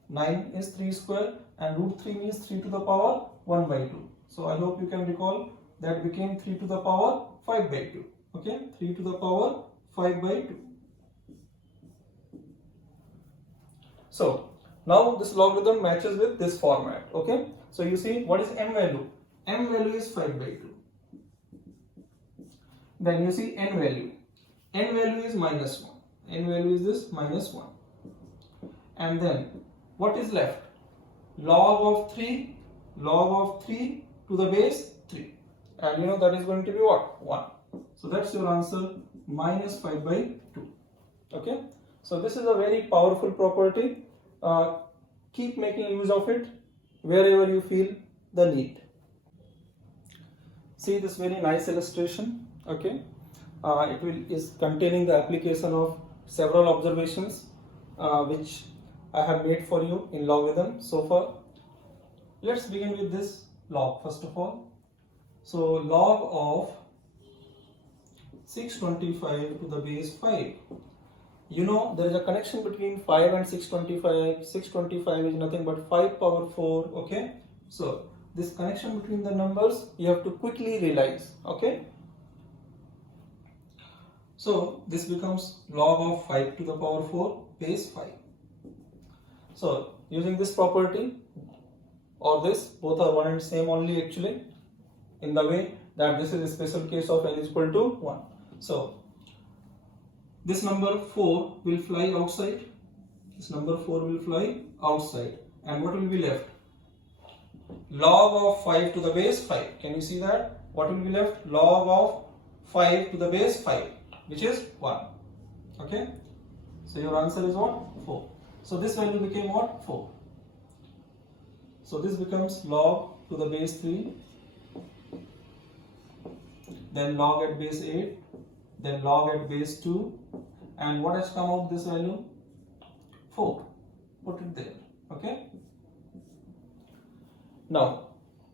9 is 3 square and root 3 means 3 to the power 1 by 2. So I hope you can recall that became 3 to the power 5 by 2. Okay, 3 to the power 5 by 2. So now this logarithm matches with this format. Okay, so you see what is m value? M value is 5 by 2. Then you see n value. N value is minus 1. N value is this minus 1. And then what is left? Log of 3 to the base 3. And you know that is going to be what? 1. So that's your answer, minus 5 by 2. Okay. So this is a very powerful property. Keep making use of it wherever you feel the need. See this very nice illustration. Okay. It is containing the application of several observations which I have made for you in logarithm so far. Let's begin with this log first of all. So log of 625 to the base 5. You know there is a connection between 5 and 625. 625 is nothing but 5 power 4. Okay. So this connection between the numbers you have to quickly realize. Okay. So this becomes log of 5 to the power 4 base 5. So using this property or this, both are one and same only actually, in the way that this is a special case of n is equal to 1. So this number 4 will fly outside. This number 4 will fly outside. And what will be left? Log of 5 to the base 5. Can you see that? What will be left? Log of 5 to the base 5, which is 1. Okay. So your answer is what? 4. So this value became what? 4. So this becomes log to the base 3, then log at base 8, then log at base 2, and what has come out this value? 4. Put it there. Okay. Now,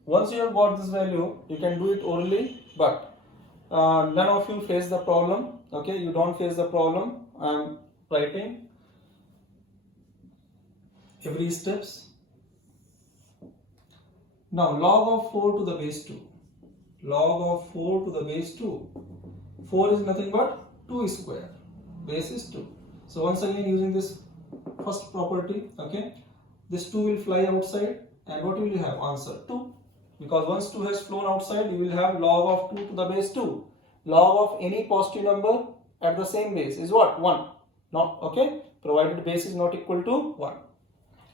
once you have got this value, you can do it orally, but none of you face the problem. Okay, you don't face the problem. I am writing every steps. Now, log of 4 to the base 2. Log of 4 to the base 2. 4 is nothing but 2 square. Base is 2. So once again using this first property, okay, this 2 will fly outside, and what will you have? Answer 2. Because once 2 has flown outside, you will have log of 2 to the base 2. Log of any positive number at the same base is what? 1. Not okay, provided base is not equal to 1.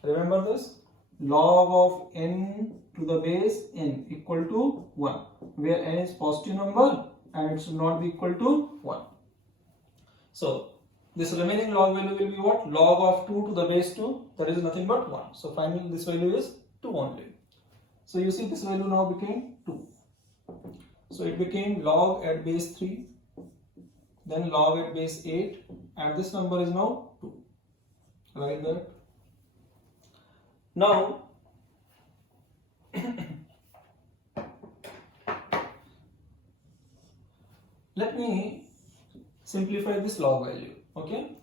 Remember this, log of n to the base n equal to 1, where n is positive number and it should not be equal to 1. So this remaining log value will be what? Log of 2 to the base 2, that is nothing but 1. So finally this value is 2 only. So you see this value now became 2. So it became log at base 3, then log at base 8, and this number is now 2. Like that. Now let me simplify this log value. Okay,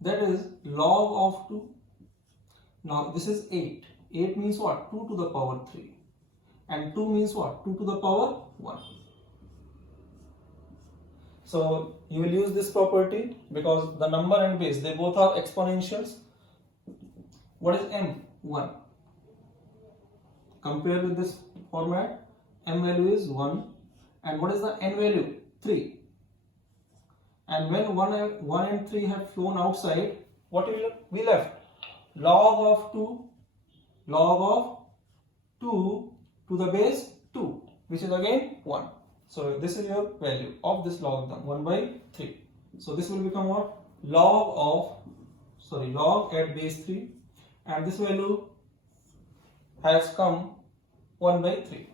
that is log of 2. Now this is 8. 8 means what? 2 to the power 3. And 2 means what? 2 to the power 1. So you will use this property because the number and base, they both are exponentials. What is m? 1. Compare with this format, m value is 1. And what is the n value? 3. And when 1 and 3 have flown outside, what will be left? Log of 2 to the base 2, which is again 1. So this is your value of this logarithm, 1 by 3. So this will become what? Log at base 3, and this value has come 1 by 3.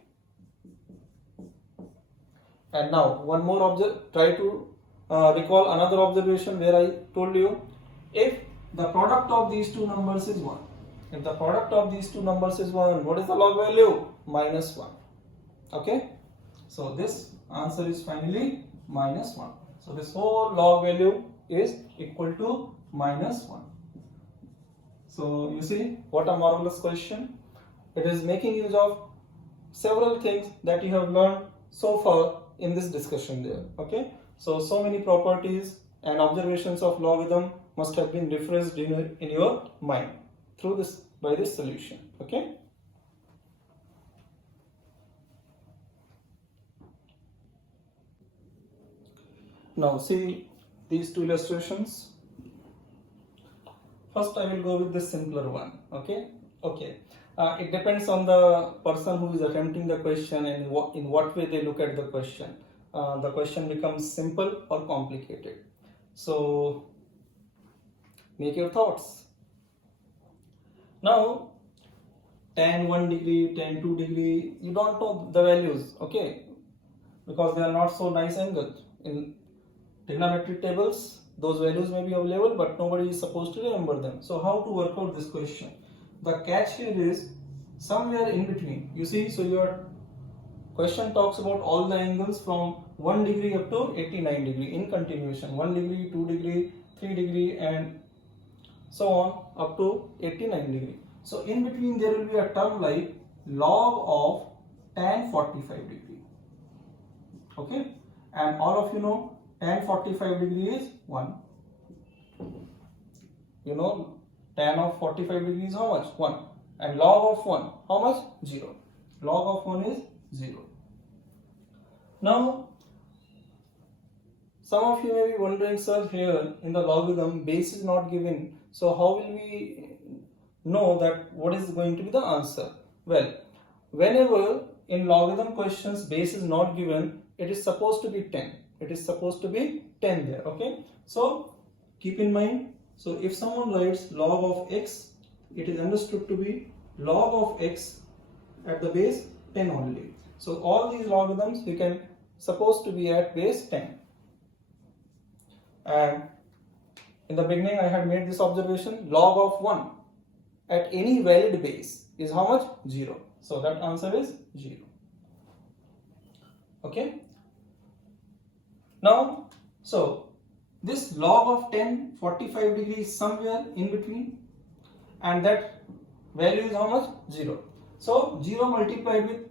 And now one more try to recall another observation where I told you, if the product of these two numbers is 1. If the product of these two numbers is 1, what is the log value? Minus 1. Okay. So this answer is finally minus 1. So this whole log value is equal to minus 1. So you see what a marvelous question. It is making use of several things that you have learned so far in this discussion there. Okay. So many properties and observations of logarithm must have been refreshed in your mind through this by this solution. Okay. Now see these two illustrations. First I will go with the simpler one. Okay. It depends on the person who is attempting the question and in what way they look at the question. The question becomes simple or complicated. So make your thoughts. Now tan 1 degree, tan 2 degree, you don't know the values, okay, because they are not so nice angles. In trigonometric tables, those values may be available, but nobody is supposed to remember them. So how to work out this question? The catch here is somewhere in between. You see, so your question talks about all the angles from 1 degree up to 89 degree in continuation. 1 degree, 2 degree, 3 degree, and so on up to 89 degree. So in between there will be a term like log of tan 45 degree. Okay, and all of you know tan 45 degree is 1. You know tan of 45 degree is how much? 1. And log of 1, how much? 0. Log of 1 is 0. Now some of you may be wondering, sir, here in the logarithm base is not given, so how will we know that what is going to be the answer? Well, whenever in logarithm questions base is not given, it is supposed to be 10. It is supposed to be 10 there. Okay, so keep in mind, so if someone writes log of x, it is understood to be log of x at the base 10 only. So all these logarithms you can supposed to be at base 10. And in the beginning I had made this observation, log of 1 at any valid base is how much? 0. So that answer is 0. Okay. Now, so this log of 10, 45 degrees somewhere in between, and that value is how much? 0. So 0 multiplied with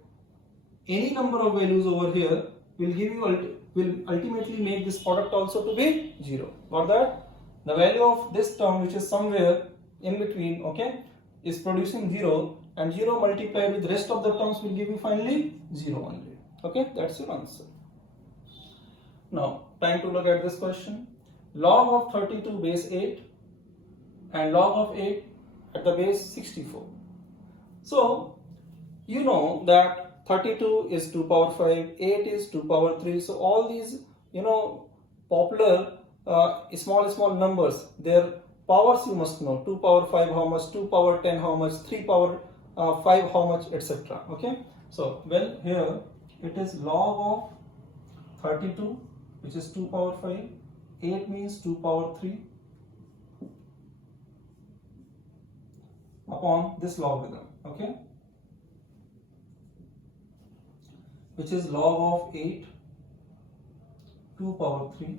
any number of values over here will give you will ultimately make this product also to be 0. Got that? The value of this term, which is somewhere in between, okay, is producing 0, and 0 multiplied with the rest of the terms will give you finally 0 only. Okay, that's your answer. Now, time to look at this question. Log of 32 base 8 and log of 8 at the base 64. So, you know that 32 is 2 power 5, 8 is 2 power 3. So, all these, popular small numbers, their powers you must know. 2 power 5 how much, 2 power 10 how much, 3 power 5 how much, etc. Okay. So, well, here it is log of 32, which is 2 power 5, 8 means 2 power 3 upon this logarithm, okay, which is log of 8, 2 power 3,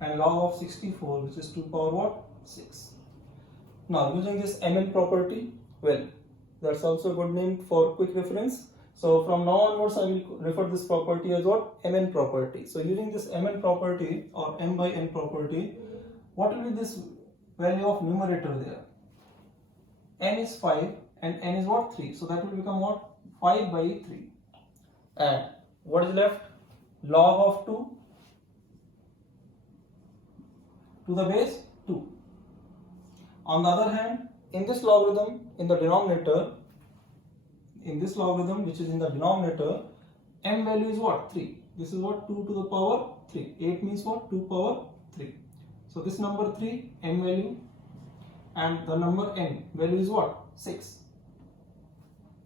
and log of 64, which is 2 power what? 6. Now, using this MN property, well, that's also a good name for quick reference. So, from now onwards, I will refer this property as what? MN property. So, using this MN property or M by N property, what will be this value of numerator there? N is 5 and N is what? 3. So, that will become what? 5 by 3. And what is left? Log of 2 to the base 2. On the other hand, in this logarithm, in the denominator, in this logarithm which is in the denominator, M value is what? 3. This is what? 2 to the power 3. 8 means what? 2 power 3. So this number 3, M value, and the number N value is what? 6.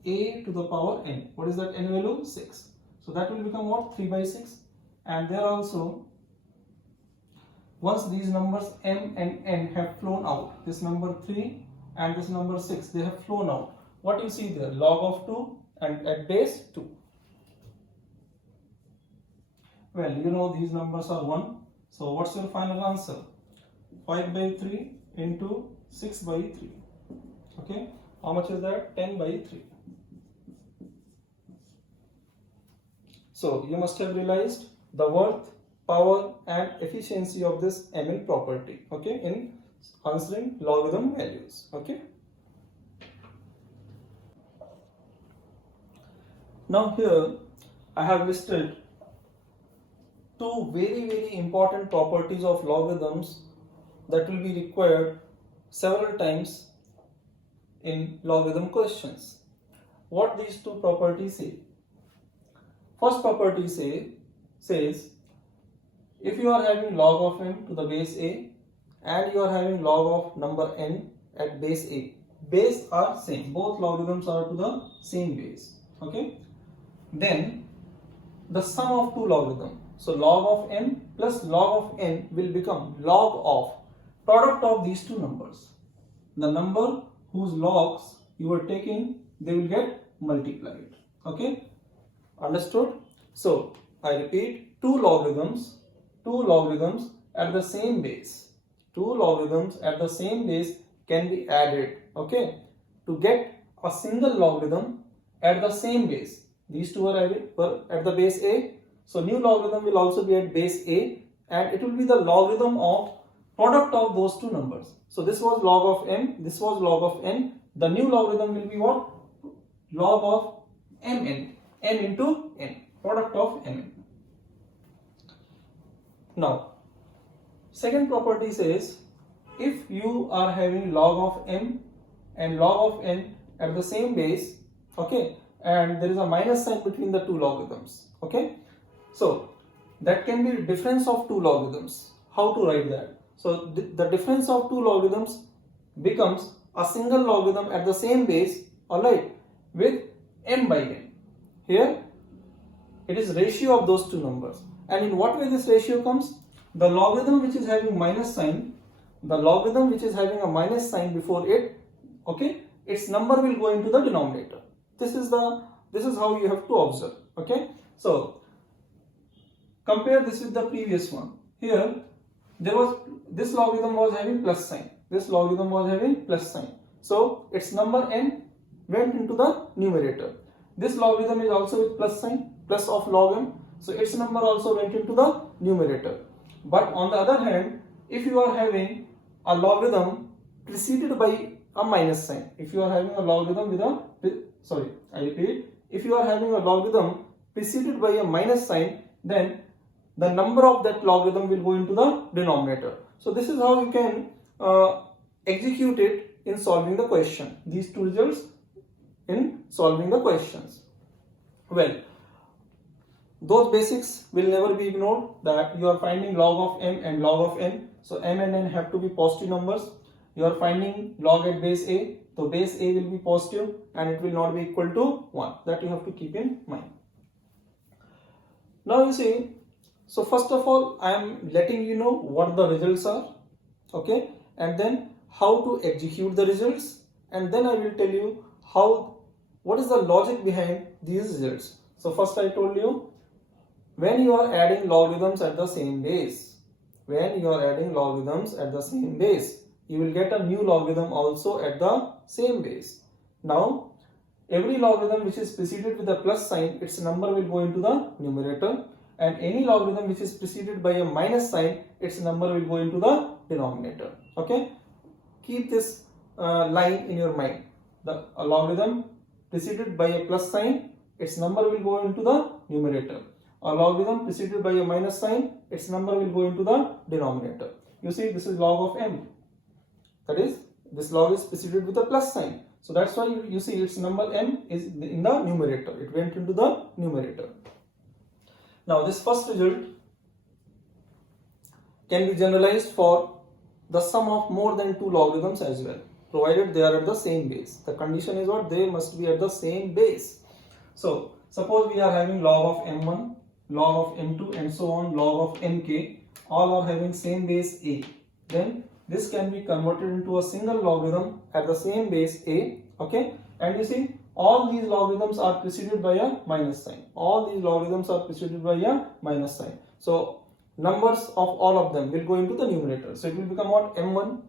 A to the power N. What is that N value? 6. So that will become what? 3 by 6. And there also, once these numbers M and N have flown out, this number 3 and this number 6, they have flown out. What you see there? Log of 2 and at base 2. Well, you know these numbers are 1. So what's your final answer? 5 by 3 into 6 by 3. Okay. How much is that? 10 by 3. So you must have realized the worth, power and efficiency of this MN property, okay, in answering logarithm values, okay. Now here I have listed two very important properties of logarithms that will be required several times in logarithm questions. What these two properties say? First property says if you are having log of n to the base a and you are having log of number n at base a, base are same, both logarithms are to the same base, okay, then the sum of two logarithms, so log of m plus log of n will become log of product of these two numbers. The number whose logs you are taking, they will get multiplied, okay. Understood? So I repeat, two logarithms at the same base, two logarithms at the same base can be added, okay, to get a single logarithm at the same base. These two are added at the base a, so new logarithm will also be at base a and it will be the logarithm of product of those two numbers. So this was log of m, this was log of n. The new logarithm will be what? Log of mn, m into n, product of mn. Now, second property says if you are having log of m and log of n at the same base, okay, and there is a minus sign between the two logarithms, okay, so that can be the difference of two logarithms. How to write that? So the difference of two logarithms becomes a single logarithm at the same base, alright, with m by n. Here it is ratio of those two numbers. And in what way this ratio comes? The logarithm which is having minus sign, the logarithm which is having a minus sign before it, okay, its number will go into the denominator. This is how you have to observe. Okay, so compare this with the previous one. Here this logarithm was having plus sign. This logarithm was having plus sign. So its number n went into the numerator. This logarithm is also with plus sign, plus of log m. So its number also went into the numerator. But on the other hand, if you are having a logarithm preceded by a minus sign, if you are having a logarithm with a, if you are having a logarithm preceded by a minus sign, then the number of that logarithm will go into the denominator. So this is how you can execute it in solving the question. These two results in solving the questions. Well, those basics will never be ignored, that you are finding log of m and log of n. So m and n have to be positive numbers. You are finding log at base a, so base a will be positive and it will not be equal to 1. That you have to keep in mind. Now you see, so first of all I am letting you know what the results are, okay, and then how to execute the results, and then I will tell you what is the logic behind these results. So first I told you, when you are adding logarithms at the same base, you will get a new logarithm also at the same base. Now every logarithm which is preceded with a plus sign, its number will go into the numerator, and any logarithm which is preceded by a minus sign, its number will go into the denominator. Okay, keep this line in your mind. A logarithm preceded by a plus sign, its number will go into the numerator. A logarithm preceded by a minus sign, its number will go into the denominator. You see, this is log of m. That is, this log is preceded with a plus sign. So that's why you see its number m is in the numerator. It went into the numerator. Now this first result can be generalized for the sum of more than two logarithms as well, provided they are at the same base. The condition is what? They must be at the same base. So suppose we are having log of m1, log of m2 and so on, log of mk, all are having same base a. Then this can be converted into a single logarithm at the same base a, okay, and you see all these logarithms are preceded by a minus sign. So numbers of all of them will go into the numerator. So it will become what? m1,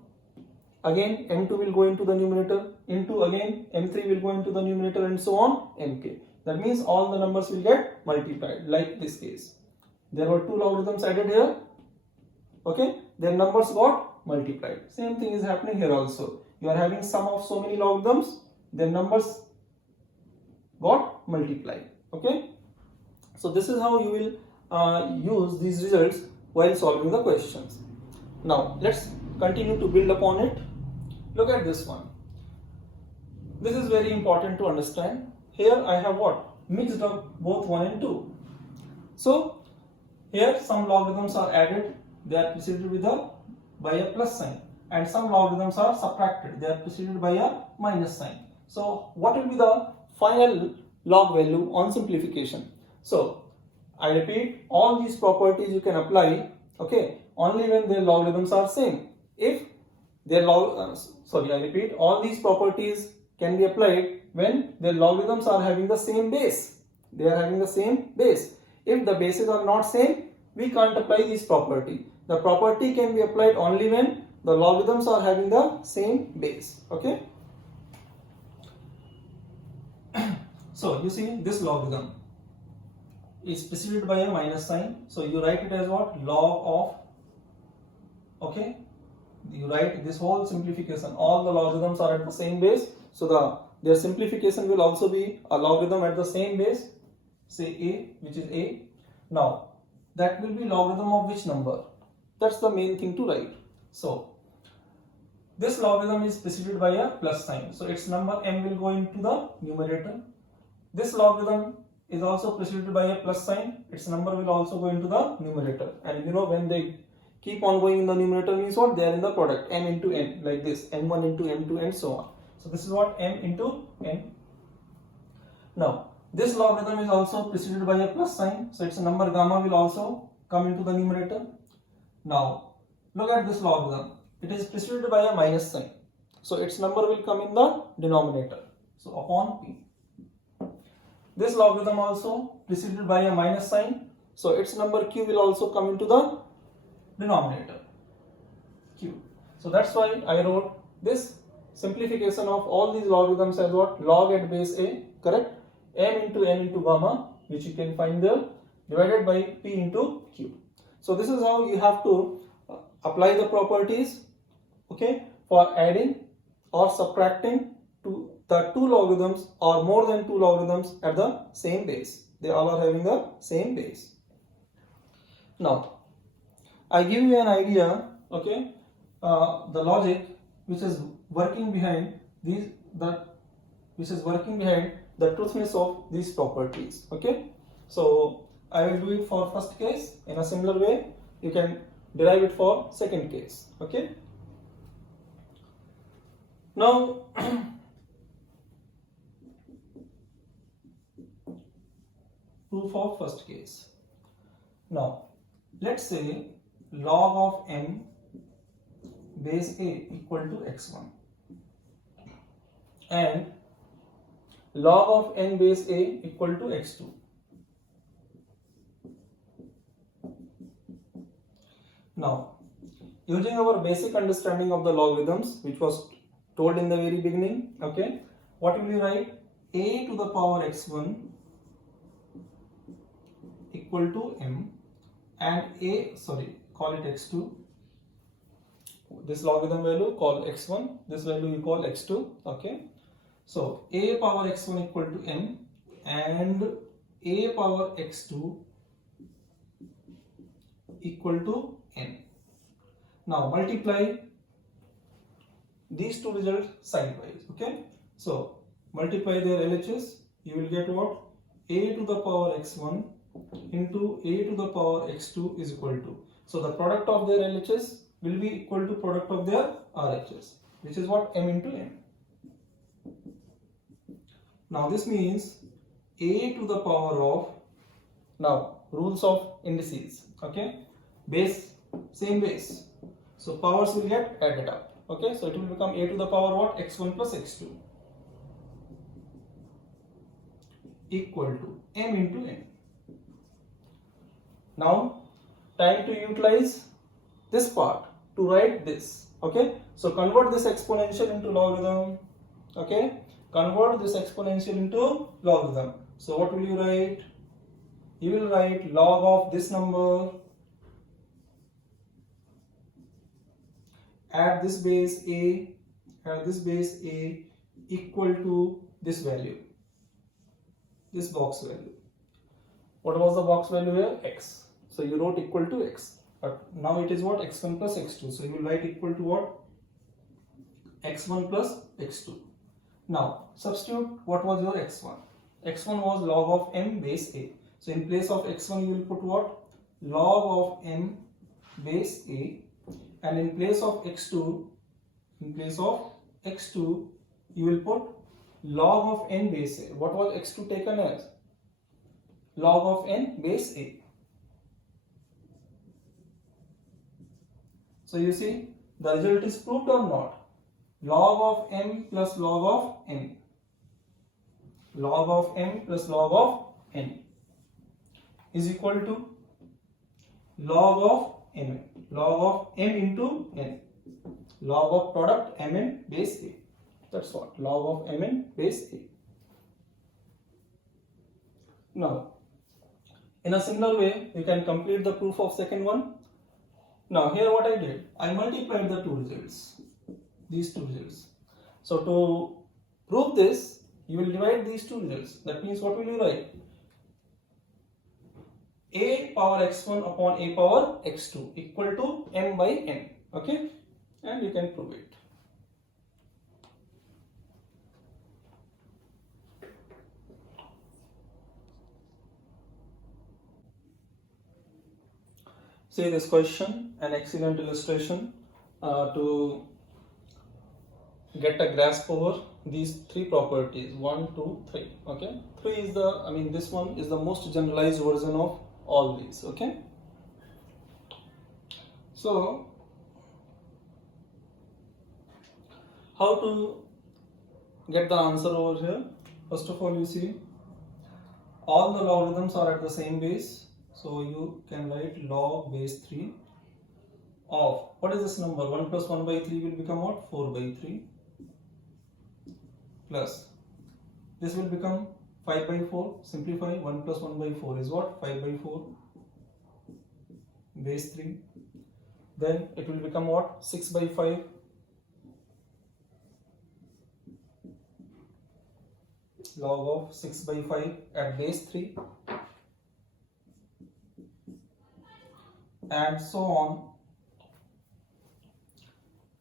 again m2 will go into the numerator, into again m3 will go into the numerator, and so on mk. That means all the numbers will get multiplied, like this case. There were two logarithms added here, okay, their numbers got multiplied. Same thing is happening here also. You are having sum of so many logarithms, their numbers got multiplied. Okay, so this is how you will use these results while solving the questions. Now let's continue to build upon it. Look at this one. This is very important to understand. Here I have what? Mixed up both 1 and 2. So here some logarithms are added, they are preceded by a plus sign, and some logarithms are subtracted, they are preceded by a minus sign. So what will be the final log value on simplification? So I repeat, all these properties you can apply, okay, only when their logarithms are same. If their all these properties can be applied when their logarithms are having the same base. They are having the same base. If the bases are not same, we can't apply this property. The property can be applied only when the logarithms are having the same base. Okay. So you see, this logarithm is preceded by a minus sign. So you write it as what? Log of, okay, you write this whole simplification. All the logarithms are at the same base. So their simplification will also be a logarithm at the same base. Say a, which is a. Now that will be logarithm of which number? That's the main thing to write. So this logarithm is preceded by a plus sign. So its number m will go into the numerator. This logarithm is also preceded by a plus sign. Its number will also go into the numerator. And you know, when they keep on going in the numerator means what? They are in the product, m into n, like this, m1 into m2 and so on. So this is what? M into n. Now this logarithm is also preceded by a plus sign. So its number gamma will also come into the numerator. Now look at this logarithm. It is preceded by a minus sign. So its number will come in the denominator. So upon p. This logarithm also preceded by a minus sign. So its number q will also come into the denominator. Q. So that's why I wrote this simplification of all these logarithms as what? Log at base a, correct? M into n into gamma, which you can find there, divided by p into q. So this is how you have to apply the properties, okay, for adding or subtracting to the two logarithms or more than two logarithms at the same base. They all are having the same base. Now, I give you an idea, okay, the logic which is working behind the truthness of these properties. Okay, so I will do it for first case. In a similar way, you can derive it for second case. Okay. Now, proof of first case. Now, let's say log of m base a equal to x1 and log of n base a equal to x2. Now, using our basic understanding of the logarithms, which was told in the very beginning, okay, what will you write? A to the power x1 equal to m and call it x2. This logarithm value call x1, this value you call x2, okay. So a power x1 equal to m and a power x2 equal to n. Now multiply these two results sidewise, okay. So multiply their LHS, you will get what? A to the power x1 into a to the power x2 is equal to. So the product of their LHS will be equal to product of their RHS, which is what? M into n. Now this means a to the power of, now rules of indices, okay, base, same base, so powers will get added up, okay, so it will become a to the power what? x1 plus x2 equal to m into n. Now time to utilize this part to write this, okay, so convert this exponential into logarithm, okay, convert this exponential into logarithm. So what will you write? You will write log of this number at this base a equal to this value, this box value. What was the box value here? X. So you wrote equal to x, but now it is what? x1 plus x2. So you will write equal to what? x1 plus x2. Now substitute what was your x1. X1 was log of m base a. So in place of x1 you will put what? Log of m base a, and in place of x2 you will put log of n base a. What was x2 taken as? Log of n base a. So you see the result is proved or not? Log of m plus log of n. Log of m plus log of n is equal to log of m. Log of m into n. Log of product mn base a. That's what? Log of mn base a. Now, in a similar way, you can complete the proof of second one. Now, here what I did, I multiplied the two results, these two results. So, to prove this, you will divide these two results. That means, what will you write? A power x1 upon a power x2 equal to m by n. Okay, and you can prove it. See this question, an excellent illustration to get a grasp over these three properties, 1, 2, 3. Okay, 3 is the, this one is the most generalized version of all these. Okay, so how to get the answer over here? First of all, you see all the logarithms are at the same base, so you can write log base 3 of, what is this number? 1 plus 1 by 3 will become what? 4 by 3 plus this will become 5 by 4. Simplify. 1 plus 1 by 4 is what? 5 by 4 base 3. Then it will become what? 6 by 5 log of 6 by 5 at base 3 and so on.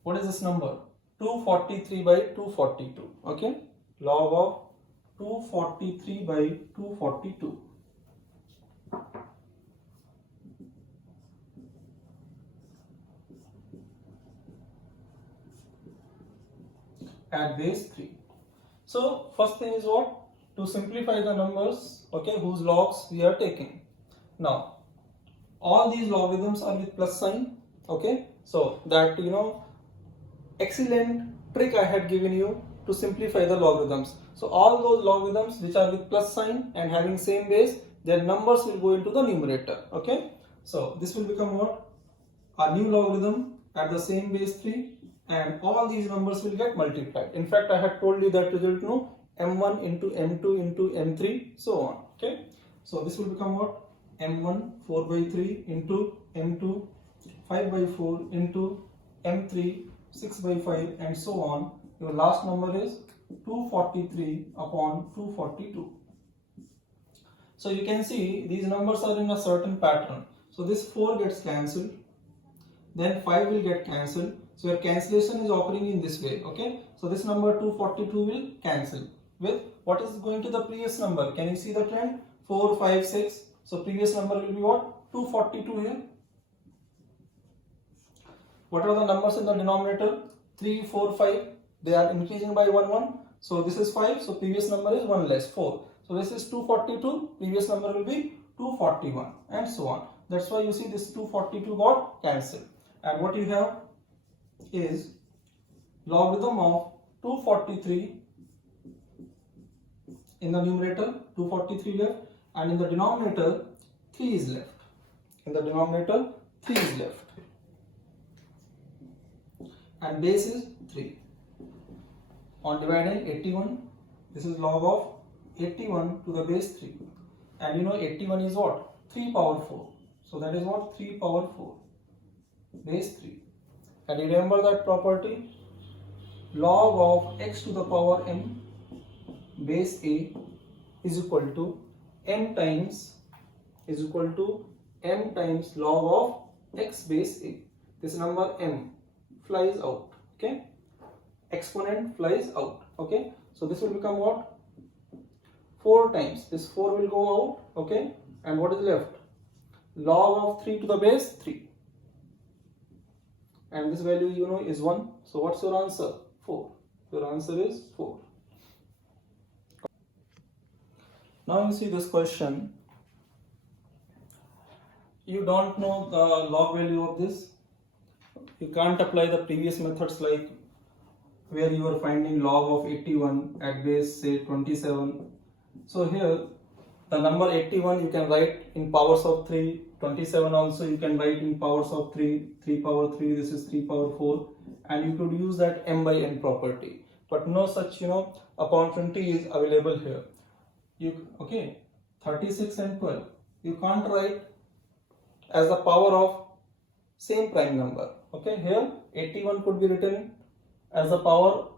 What is this number? 243 by 242. Okay, log of 243 by 242 at base 3. So first thing is what? To simplify the numbers, okay, whose logs we are taking. Now all these logarithms are with plus sign, okay, so that excellent trick I had given you to simplify the logarithms. So all those logarithms which are with plus sign and having same base, their numbers will go into the numerator, okay. So this will become what? A new logarithm at the same base 3 and all these numbers will get multiplied. In fact, I had told you that result, no, m1 into m2 into m3 so on, okay. So this will become what? m1 4 by 3 into m2 5 by 4 into m3 6 by 5 and so on. Your last number is 243 upon 242. So you can see these numbers are in a certain pattern. So this 4 gets cancelled, then 5 will get cancelled. So your cancellation is occurring in this way, okay. So this number 242 will cancel with what is going to the previous number. Can you see the trend? 4, 5, 6. So previous number will be what? 242 here. What are the numbers in the denominator? 3, 4, 5. They are increasing by 1, 1. So this is 5. So previous number is 1 less 4. So this is 242. Previous number will be 241 and so on. That's why you see this 242 got cancelled. And what you have is logarithm of 243 in the numerator, 243 left, and in the denominator 3 is left. In the denominator 3 is left. And base is 3. On dividing 81, this is log of 81 to the base 3. And 81 is what? 3 power 4. So that is what? 3 power 4 base 3. And you remember that property? Log of x to the power m base a is equal to m times log of x base a. This number m flies out, okay, exponent flies out, okay. So this will become what? 4 times this 4 will go out, okay, and what is left? Log of 3 to the base 3, and this value is 1. So what's your answer? 4. Your answer is 4. Now you see this question, you don't know the log value of this. You can't apply the previous methods like where you are finding log of 81 at base say 27. So here the number 81 you can write in powers of 3, 27 also you can write in powers of 3, 3 power 3, this is 3 power 4, and you could use that m by n property. But no such opportunity is available here. Okay, 36 and 12 you can't write as the power of same prime number. Okay, here 81 could be written as the power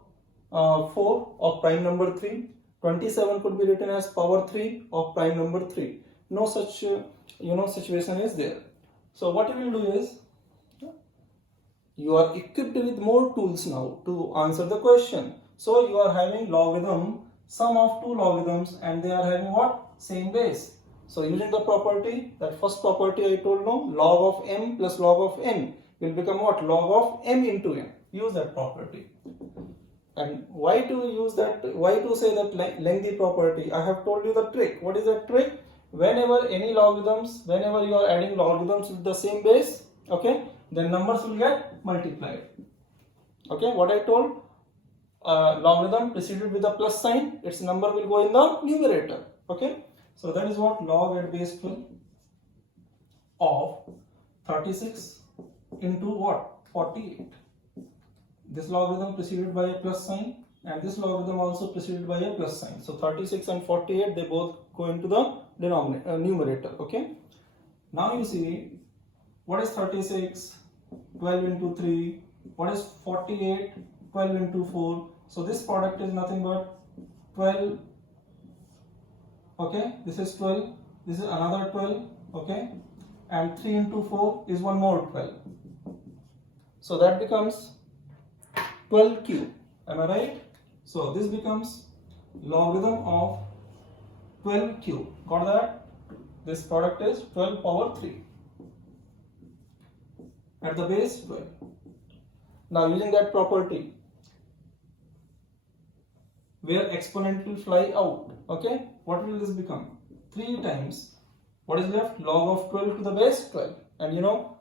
4 of prime number 3. 27 could be written as power 3 of prime number 3. No such situation is there. So what you will do is you are equipped with more tools now to answer the question. So you are having logarithm, sum of two logarithms, and they are having what? Same base. So using the property, that first property I told now, log of m plus log of n will become what? Log of m into n. Use that property. And why to use that? Why to say that lengthy property? I have told you the trick. What is that trick? Whenever you are adding logarithms with the same base, okay, then numbers will get multiplied. Okay, what I told? logarithm preceded with a plus sign, its number will go in the numerator. Okay, so that is what log at base 12 of 36 into what? 48. This logarithm preceded by a plus sign and this logarithm also preceded by a plus sign. So 36 and 48, they both go into the numerator. Okay, now you see, what is 36? 12 into 3. What is 48? 12 into 4. So this product is nothing but 12. Okay, this is 12. This is another 12. Okay, and 3 into 4 is one more 12. So that becomes 12 cube. Am I right? So this becomes logarithm of 12 cube. Got that? This product is 12 power 3 at the base 12. Now using that property, where exponent will fly out, okay, what will this become? 3 times, what is left? Log of 12 to the base 12, and you know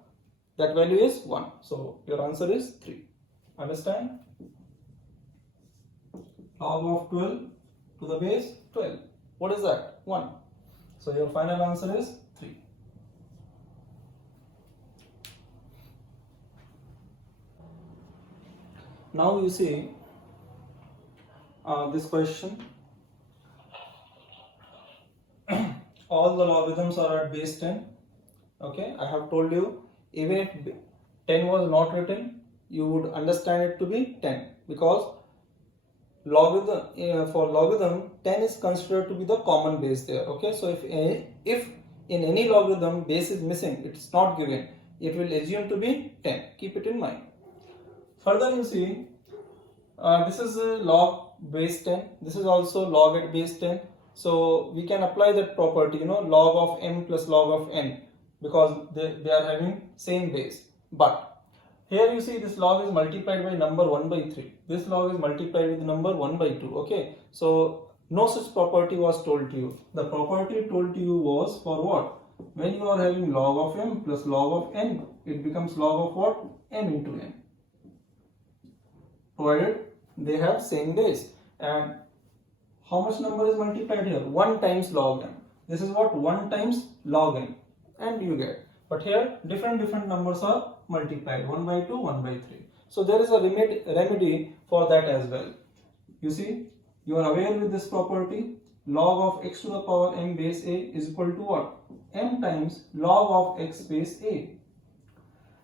that value is 1. So your answer is 3. Understand? Log of 12 to the base 12. What is that? 1. So your final answer is 3. Now you see this question. All the logarithms are at base 10. Okay, I have told you, even if 10 was not written, you would understand it to be 10, because logarithm for logarithm 10 is considered to be the common base there. Okay, so if in any logarithm base is missing, it's not given, it will assume to be 10. Keep it in mind. Further, you see, this is a log base 10. This is also log at base 10. So we can apply that property, you know, log of m plus log of n, because they are having same base. But here you see this log is multiplied by number 1 by 3. This log is multiplied with number 1 by 2. Okay, so no such property was told to you. The property told to you was for what? When you are having log of m plus log of n, it becomes log of what? M into n, provided they have same base. And how much number is multiplied here? 1 times log m. This is what? 1 times log m, and you get. But here different numbers are multiplied, 1 by 2, 1 by 3. So there is a remedy for that as well. You see, you are aware with this property, log of x to the power m base a is equal to what? M times log of x base a.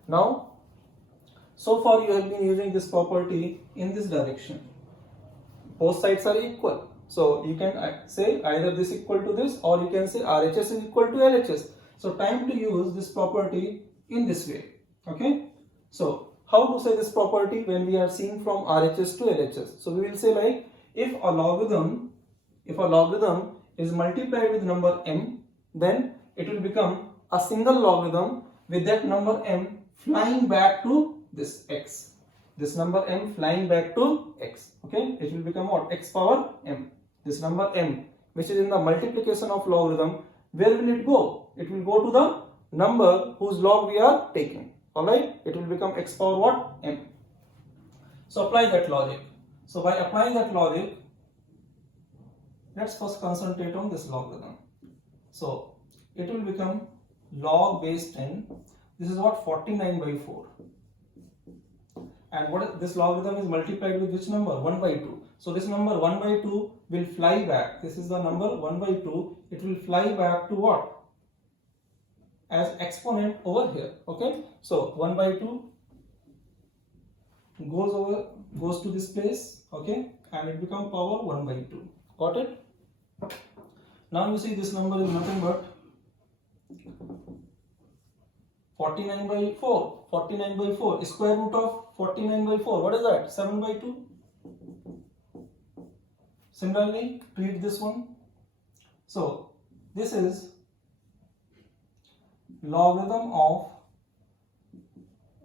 Now, so far you have been using this property in this direction. Both sides are equal. So you can say either this equal to this, or you can say RHS is equal to LHS. So time to use this property in this way. Okay. So how to say this property when we are seeing from RHS to LHS? So we will say, like, if a logarithm is multiplied with number m, then it will become a single logarithm with that number m flying back to this x. This number m flying back to x. Okay, it will become what? X power m. This number m, which is in the multiplication of logarithm, where will it go? It will go to the number whose log we are taking. Alright, it will become x power what? M. So apply that logic. So by applying that logic, let's first concentrate on this logarithm. So it will become log base 10. This is what? 49 by 4. And what is this logarithm is multiplied with which number? 1 by 2. So this number 1 by 2 will fly back. This is the number 1 by 2. It will fly back to what? As exponent over here. Okay. So 1 by 2 goes to this place. Okay. And it becomes power 1 by 2. Got it? Now you see this number is nothing but 49 by 4. 49 by 4. Square root of 49 by 4. What is that? 7 by 2. Similarly, treat this one. So this is logarithm of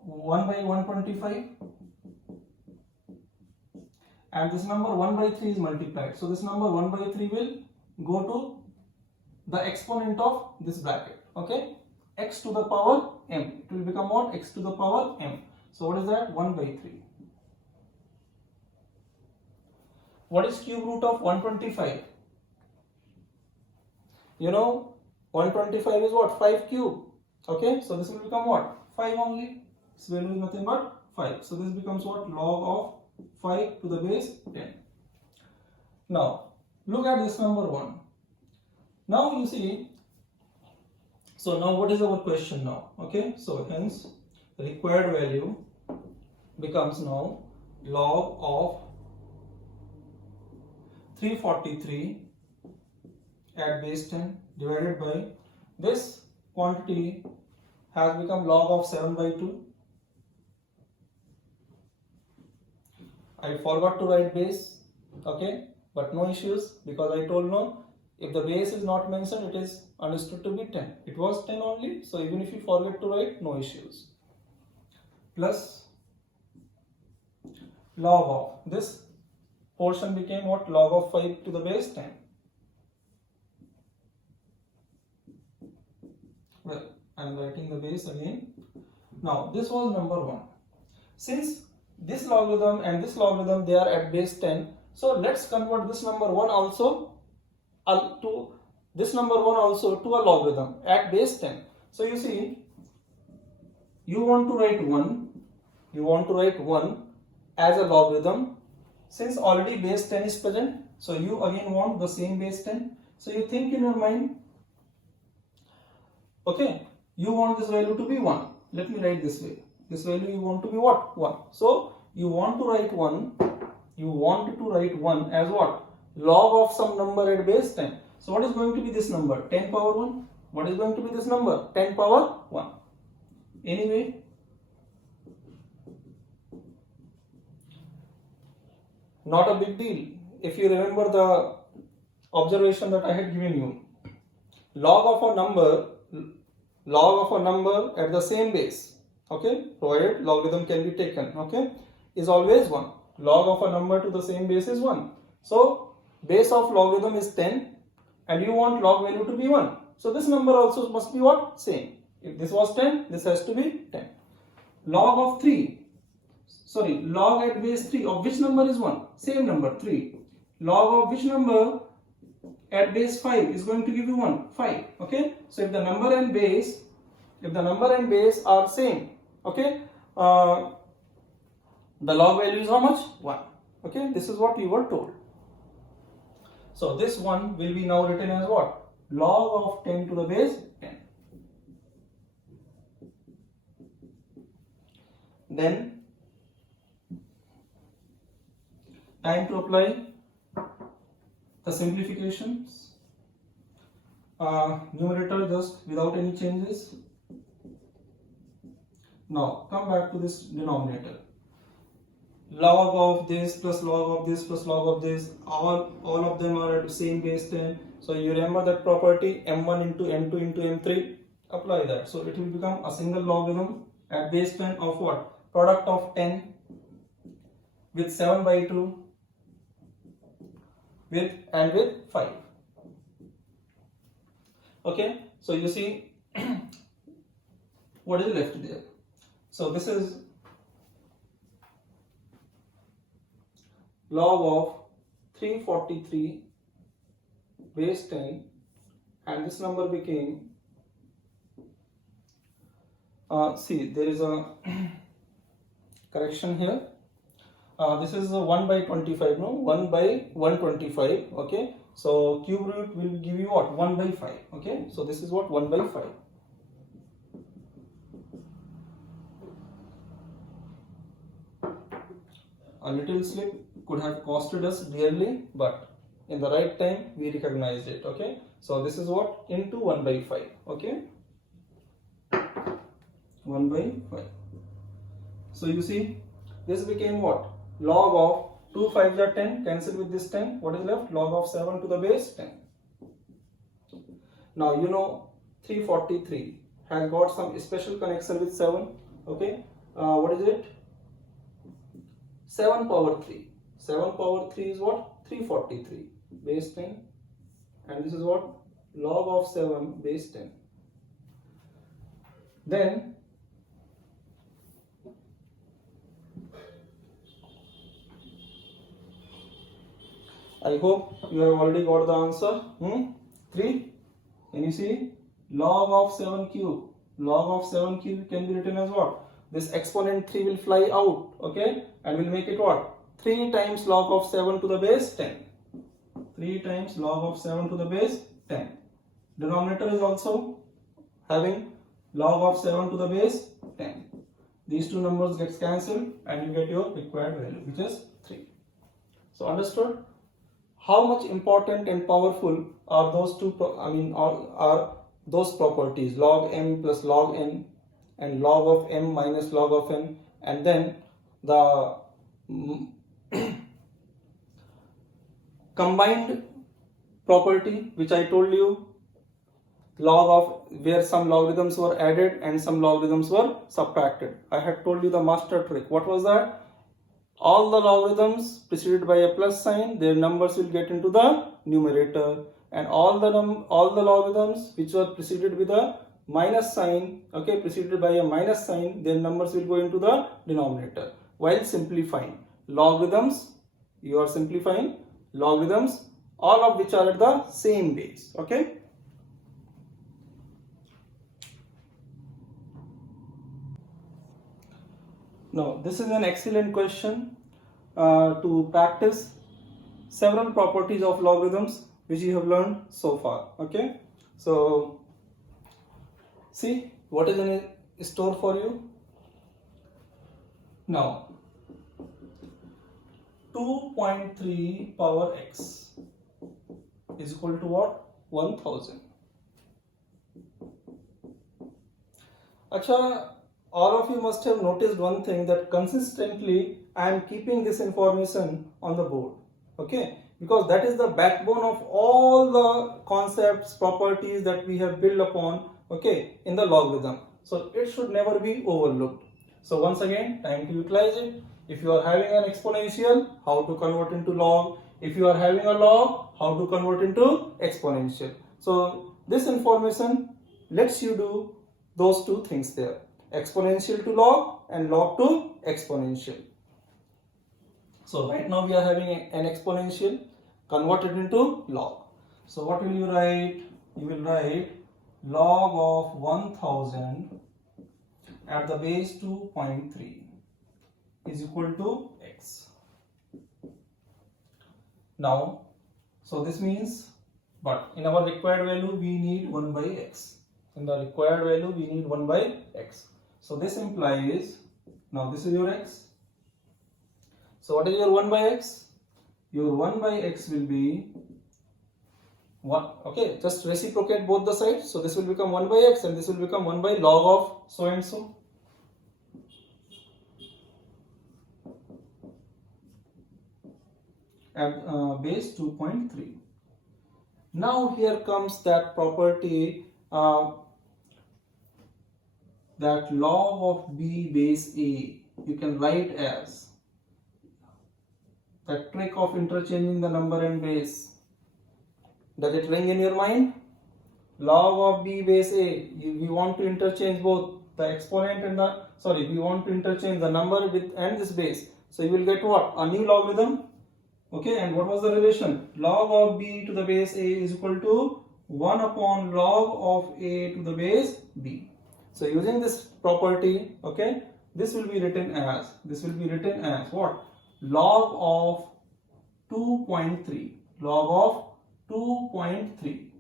1 by 125. And this number 1 by 3 is multiplied. So this number 1 by 3 will go to the exponent of this bracket. Okay. X to the power m. It will become what? X to the power m. So what is that? 1 by 3. what is cube root of 125? You know 125 is what? 5 cube. Okay, so this will become what? 5 only. This value is nothing but 5. So this becomes what? Log of 5 to the base 10. Now look at this number 1. Now you see, so now what is our question now? Okay, so hence the required value becomes now log of 343 at base 10 divided by this quantity has become log of 7 by 2. I forgot to write base, okay, but no issues because I told no, if the base is not mentioned, it is understood to be 10. It was 10 only, so even if you forget to write, no issues. Plus log of this portion became what? Log of 5 to the base 10. Well, I am writing the base again. Now this was number 1. Since this logarithm and this logarithm, they are at base 10, so let's convert this number 1 also to this number 1 also to a logarithm at base 10. So you see, you want to write 1 as a logarithm. Since already base 10 is present, so you again want the same base 10. So you think in your mind, okay, you want this value to be 1. Let me write this way. This value you want to be what? 1. So you want to write 1. You want to write 1 as what? Log of some number at base 10. So what is going to be this number? 10 power 1. What is going to be this number? 10 power 1. Anyway, not a big deal. If you remember the observation that I had given you, log of a number at the same base, okay, provided logarithm can be taken, okay, is always 1. Log of a number to the same base is 1. So base of logarithm is 10 and you want log value to be 1. So this number also must be what? Same. If this was 10, this has to be 10. Log at base 3 of which number is 1? Same number, 3. Log of which number at base 5 is going to give you 1? 5. Okay. So if the number and base are same, okay, the log value is how much? 1. Okay. This is what you were told. So this 1 will be now written as what? Log of 10 to the base 10. Then time to apply the simplifications. Numerator just without any changes. Now come back to this denominator. Log of this plus log of this plus log of this, all of them are at the same base 10. So you remember that property m1 into m2 into m3, apply that. So it will become a single logarithm at base 10 of what? Product of 10 with 7 by 2 with 5. Okay, so you see what is left there. So this is log of 343 base 10 and this number became, see there is a correction here. This is 1 by 25, no, 1 by 125, okay. So cube root will give you what? 1 by 5, okay. So this is what? 1 by 5. A little slip could have costed us dearly, but in the right time we recognized it, okay. So this is what? Into 1 by 5, okay. 1 by 5. So you see, this became what? Log of 2 5s are 10, cancel with this 10. What is left? Log of 7 to the base 10. Now you know 343 has got some special connection with 7. Okay, what is it? 7 power 3. 7 power 3 is what? 343 base 10, and this is what? Log of 7 base 10. Then I hope you have already got the answer. 3. Can you see? Log of 7 cube. Log of 7 cube can be written as what? This exponent 3 will fly out, okay? And will make it what? 3 times log of 7 to the base 10. 3 times log of 7 to the base 10. Denominator is also having log of 7 to the base 10. These two numbers gets cancelled and you get your required value, which is 3. So understood? How much important and powerful are those two, are those properties, log m plus log n and log of m minus log of n, and then the combined property which I told you, log of where some logarithms were added and some logarithms were subtracted. I had told you the master trick. What was that? All the logarithms preceded by a plus sign, their numbers will get into the numerator, and all the logarithms which were preceded with a minus sign, okay, preceded by a minus sign, their numbers will go into the denominator. While simplifying logarithms, you are simplifying logarithms, all of which are at the same base, okay. Now, this is an excellent question to practice several properties of logarithms which you have learned so far. Okay, so see what is in store for you. Now, 2.3 power x is equal to what? 1000. Acha, all of you must have noticed one thing, that consistently I am keeping this information on the board, okay, because that is the backbone of all the concepts, properties that we have built upon, okay, in the logarithm. So it should never be overlooked. So once again, time to utilize it. If you are having an exponential, how to convert into log. If you are having a log, how to convert into exponential. So this information lets you do those two things there. Exponential to log and log to exponential. So right now we are having an exponential converted into log. So what will you write? You will write log of 1000 at the base 2.3 is equal to x. Now, so this means, but in our required value we need 1 by x. In the required value we need 1 by x. So this implies, now this is your x. So what is your 1 by x? Your 1 by x will be 1. Okay, just reciprocate both the sides. So this will become 1 by x and this will become 1 by log of so and so. At base 2.3. Now here comes that property, that log of b base a, you can write as the trick of interchanging the number and base. Does it ring in your mind? Log of b base a, we want to interchange both the exponent and the, we want to interchange the number with and this base. So you will get what? A new logarithm. Okay, and what was the relation? Log of b to the base a is equal to 1 upon log of a to the base b. So using this property, okay, this will be written as what? Log of 2.3. Log of 2.3.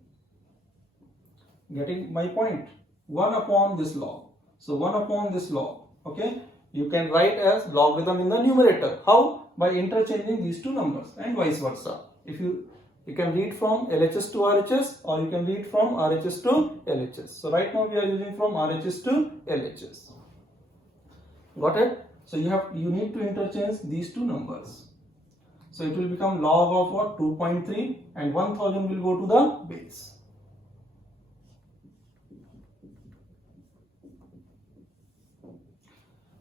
Getting my point? 1 upon this log. So 1 upon this log, okay, you can write as logarithm in the numerator. How? By interchanging these two numbers and vice versa. If you can read from LHS to RHS or you can read from RHS to LHS. So right now we are using from RHS to LHS. Got it? So you need to interchange these two numbers. So it will become log of what? 2.3 and 1000 will go to the base.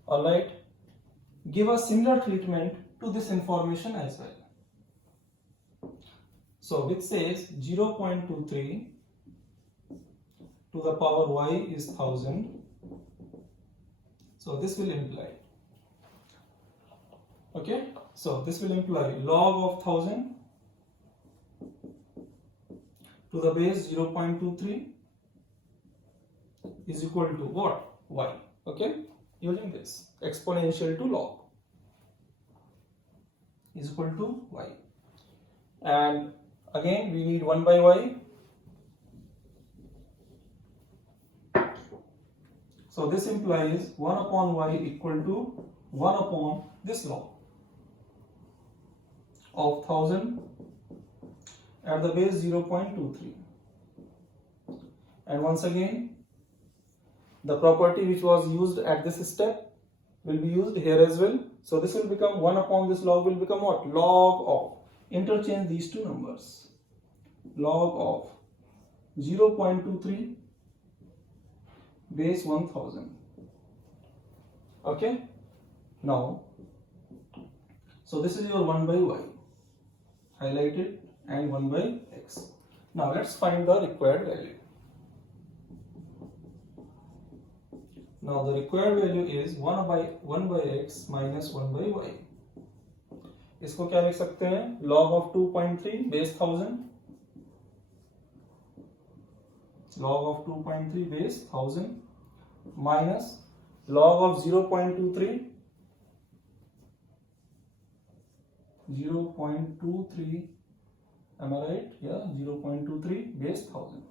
Alright. Give a similar treatment to this information as well. So which says 0.23 to the power y is 1000. So this will imply, okay, so this will imply log of 1000 to the base 0.23 is equal to what? Y. Okay, using this exponential to log is equal to y, and again we need 1 by y. So this implies 1 upon y equal to 1 upon this log of 1000 at the base 0.23. And once again, the property which was used at this step will be used here as well. So this will become 1 upon this log will become what? Log of. Interchange these two numbers. Log of 0.23 base 1000. Okay. Now, so this is your 1 by y highlighted and 1 by x. Now let's find the required value. Now the required value is 1 by x minus 1 by y. इसको क्या लिख सकते हैं? Log of 2.3 base 1000. Log of 2.3 base 1000 minus log of 0.23. 0.23. Am I right? Yeah, 0.23 base 1000.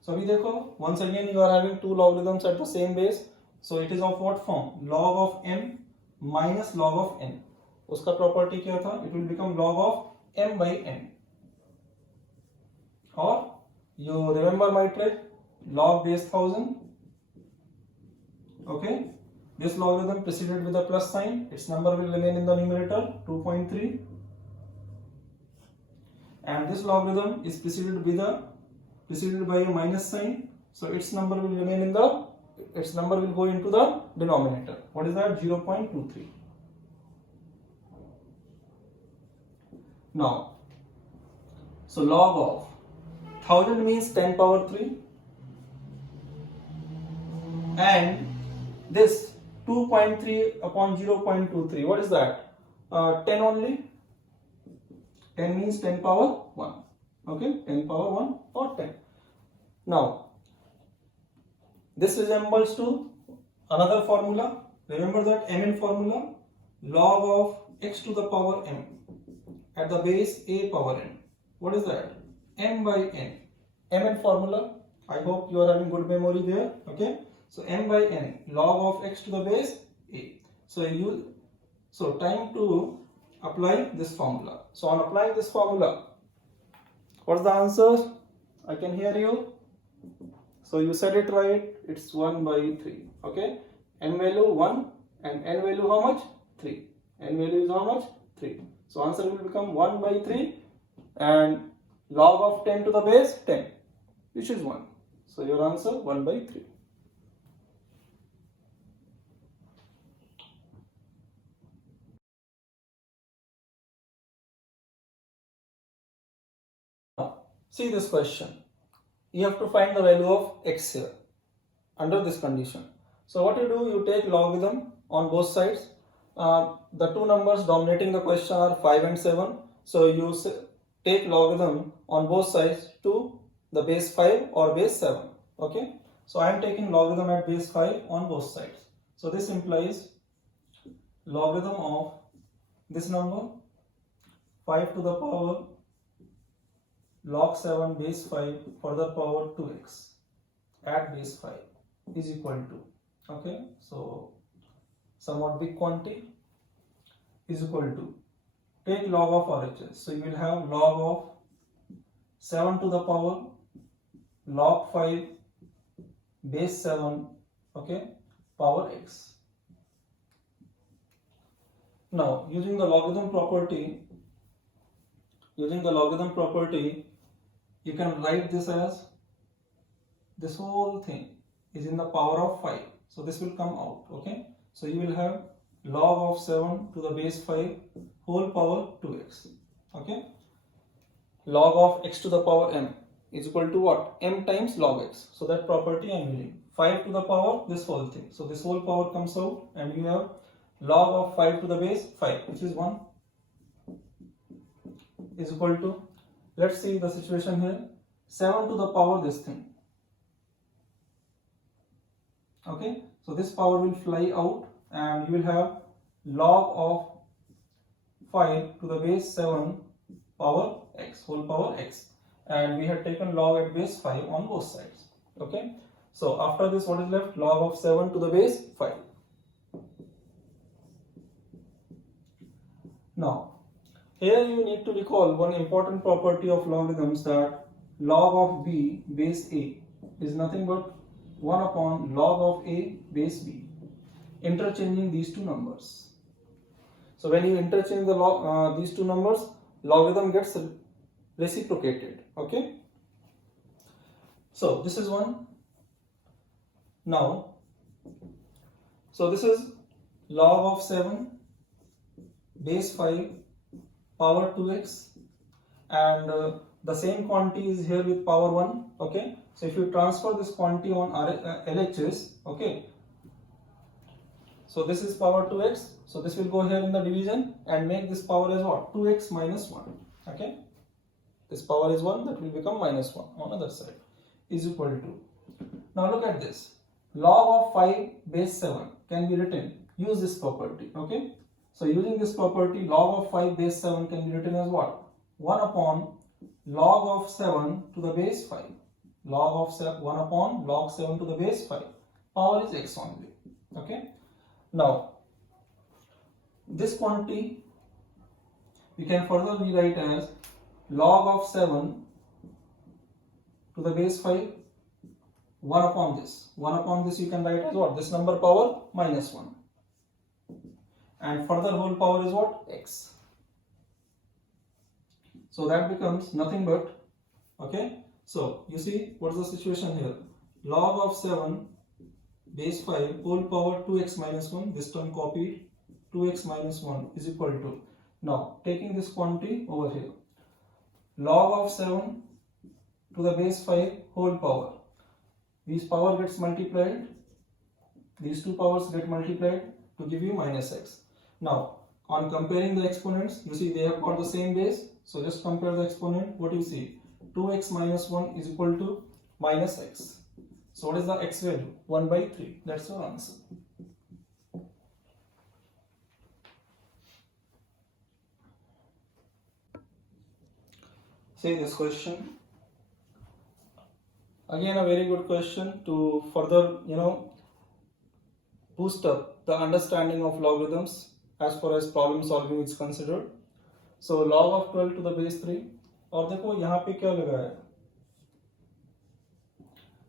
So अभी देखो, once again you are having two logarithms at the same base. So it is of what form? Log of m minus log of n. उसका property क्या था? It will become log of m by n. Or you remember my trick? Log base 1000. Okay. This logarithm preceded with a plus sign. Its number will remain in the numerator 2.3. And this logarithm is preceded by a minus sign, so its number will remain in its number will go into the denominator. What is that? 0.23. Now, so log of 1000 means 10 power 3, and this 2.3 upon 0.23, what is that? 10 only. 10 means 10 power 1. Okay, 10 power 1 or 10. Now, this resembles to another formula. Remember that mn formula? Log of x to the power m at the base a power n. What is that? M by n. Mn formula. I hope you are having good memory there. Okay. So m by n, log of x to the base a. So time to apply this formula. So on applying this formula, what's the answer? I can hear you. So you said it right. It's 1 by 3. Okay. N value 1 and n value how much? 3. N value is how much? 3. So answer will become 1 by 3 and log of 10 to the base 10, which is 1. So your answer 1 by 3. See this question. You have to find the value of x here under this condition. So what you do, you take logarithm on both sides. The two numbers dominating the question are 5 and 7. So you take logarithm on both sides to the base 5 or base 7. Okay. So I am taking logarithm at base 5 on both sides. So this implies logarithm of this number 5 to the power log 7 base 5 further power 2x at base 5 is equal to, okay, so somewhat big quantity, is equal to, take log of RHS. So you will have log of 7 to the power log 5 base 7, okay, power x. Now using the logarithm property, you can write this as this whole thing is in the power of 5. So this will come out. Okay. So you will have log of 7 to the base 5 whole power 2x. Okay. Log of x to the power m is equal to what? M times log x. So that property I am using. 5 to the power this whole thing. So this whole power comes out and you have log of 5 to the base 5, which is 1, is equal to let's see the situation here. 7 to the power this thing. Okay, so this power will fly out and you will have log of 5 to the base 7 power x, whole power x, and we had taken log at base 5 on both sides. Okay, so after this what is left? Log of 7 to the base 5. Now here you need to recall one important property of logarithms, that log of b base a is nothing but 1 upon log of a base b, interchanging these two numbers. So when you interchange the these two numbers, logarithm gets reciprocated. Okay, so this is one. Now, so this is log of 7 base 5 power 2x, and the same quantity is here with power 1. Okay, so if you transfer this quantity on LHS, okay, so this is power 2x, so this will go here in the division and make this power as what? 2x minus 1. Okay, this power is 1, that will become minus 1 on other side, is equal to, now look at this, log of 5 base 7 can be written, use this property. Okay, so using this property, log of 5 base 7 can be written as what? 1 upon log of 7 to the base 5. Log of 7, 1 upon log 7 to the base 5. Power is x only. Okay, now this quantity we can further rewrite as log of 7 to the base 5, 1 upon this. 1 upon this you can write as what? This number power minus 1. And further whole power is what? X. So that becomes nothing but, okay, so you see what is the situation here? Log of 7 base 5 whole power 2x minus 1, this term copied, 2x minus 1 is equal to, now taking this quantity over here, log of 7 to the base 5 whole power, these power gets multiplied, these two powers get multiplied to give you minus x. Now on comparing the exponents, you see they have got the same base, so just compare the exponent. What you see? 2x minus 1 is equal to minus x. So what is the x value? 1 by 3. That's your answer. See this question. Again a very good question to further, boost up the understanding of logarithms as far as problem solving is considered. So log of 12 to the base 3, और देखो यहाँ पे क्या लगा है?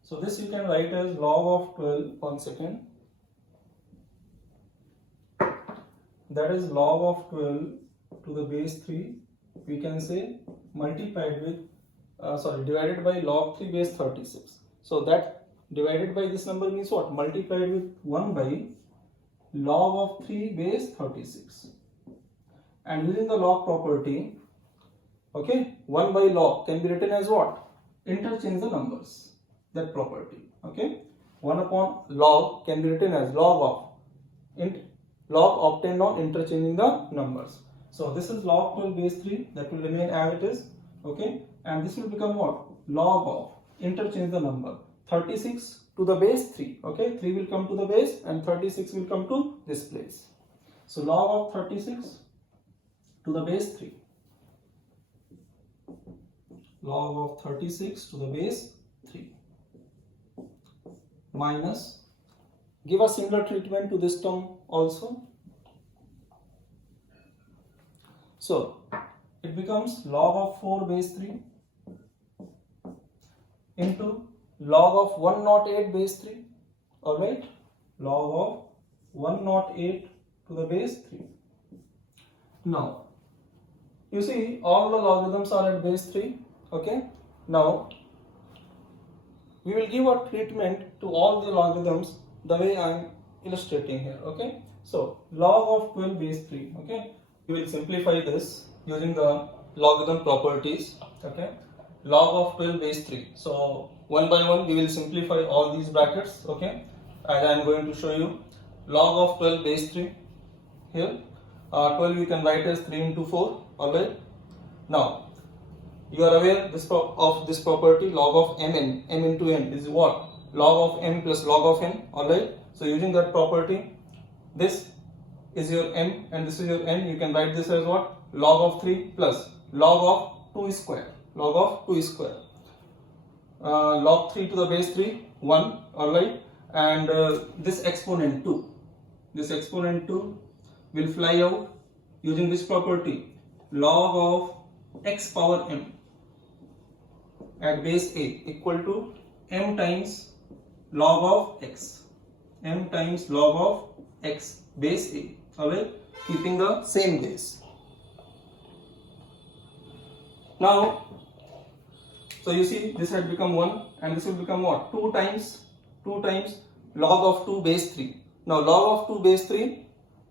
So this you can write as log of 12, 1 second, that is log of 12 to the base 3, we can say multiplied with, divided by log 3 base 36. So that divided by this number means what? Multiplied with 1 by log of 3 base 36. And using the log property, okay, 1 by log can be written as what? Interchange the numbers, that property. Okay, 1 upon log can be written as log of log obtained on interchanging the numbers. So this is log 12 base 3, that will remain as it is. Okay, and this will become what? Log of, interchange the number, 36 to the base 3. Okay, 3 will come to the base and 36 will come to this place. So log of 36 to the base 3. Log of 36 to the base 3 minus, give a similar treatment to this term also. So it becomes log of 4 base 3 into log of 108 base 3. Alright, log of 108 to the base 3. Now you see all the logarithms are at base 3. Okay, now we will give a treatment to all the logarithms the way I am illustrating here. Okay, so log of 12 base 3. Okay, we will simplify this using the logarithm properties. Okay, log of 12 base 3. So one by one we will simplify all these brackets. Okay, as I am going to show you. Log of 12 base 3 here. 12 you can write as 3 into 4. Alright. Now You are aware of this property, log of mn, m into n is what? Log of m plus log of n, alright? So using that property, this is your m and this is your n. You can write this as what? Log of 3 plus log of 2 square. Log of 2 square. Log 3 to the base 3, 1, alright? And this exponent 2. This exponent 2 will fly out using this property. Log of x power m at base a equal to m times log of x. M times log of x base a. Alright, keeping the same base. Now, so you see this had become 1 and this will become what? 2 times log of 2 base 3. Now log of 2 base 3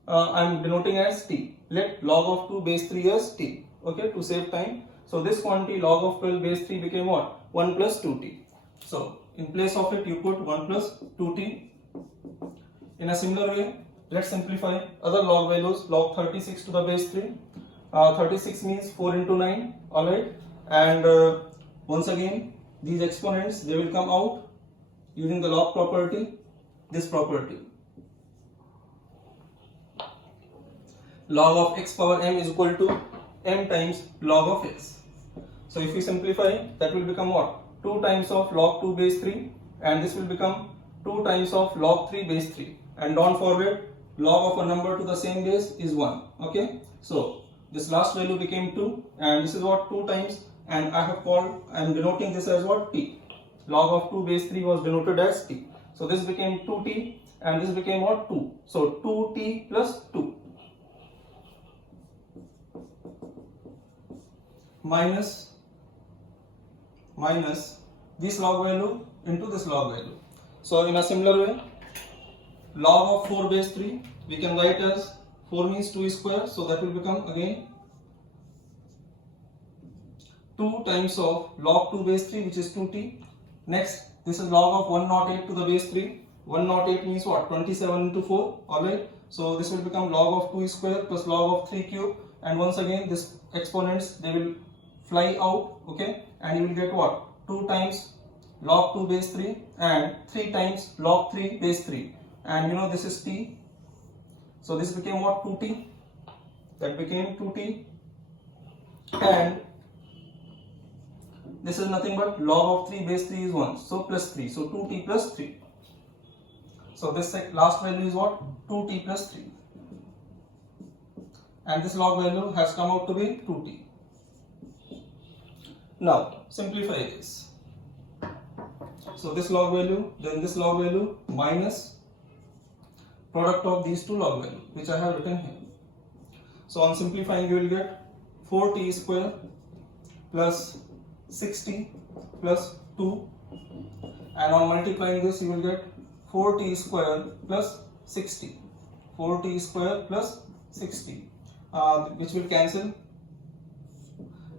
I am denoting as t. Let log of 2 base 3 as t. Okay, to save time. So this quantity log of 12 base 3 became what? 1 plus 2t. So in place of it you put 1 plus 2t. In a similar way, let's simplify other log values. Log 36 to the base 3. 36 means 4 into 9. Alright. And once again, these exponents, they will come out using the log property, this property. Log of x power m is equal to m times log of x. So if we simplify, that will become what? 2 times of log 2 base 3 and this will become 2 times of log 3 base 3. And don't forget, log of a number to the same base is 1. Okay, so this last value became 2 and this is what? 2 times, and I am denoting this as what? T. Log of 2 base 3 was denoted as t. So this became 2t and this became what? 2. So 2t plus 2 minus this log value into this log value. So in a similar way, log of 4 base 3 we can write as 4 means 2 square, so that will become again 2 times of log 2 base 3, which is 2t. Next, this is log of 108 to the base 3. 108 means what? 27 into 4. Alright, so this will become log of 2 square plus log of 3 cube, and once again this exponents, they will fly out. Okay, and you will get what? 2 times log 2 base 3 and 3 times log 3 base 3, and you know this is t. So this became what? 2t. That became 2t, and this is nothing but log of 3 base 3 is 1, so plus 3, so 2t plus 3. So this last value is what? 2t plus 3, and this log value has come out to be 2t. Now simplify this. So this log value, then this log value minus product of these two log values, which I have written here. So on simplifying, you will get 4t square plus 6t plus 2, and on multiplying this you will get 4t square plus 6t. 4t square plus 6t, which will cancel,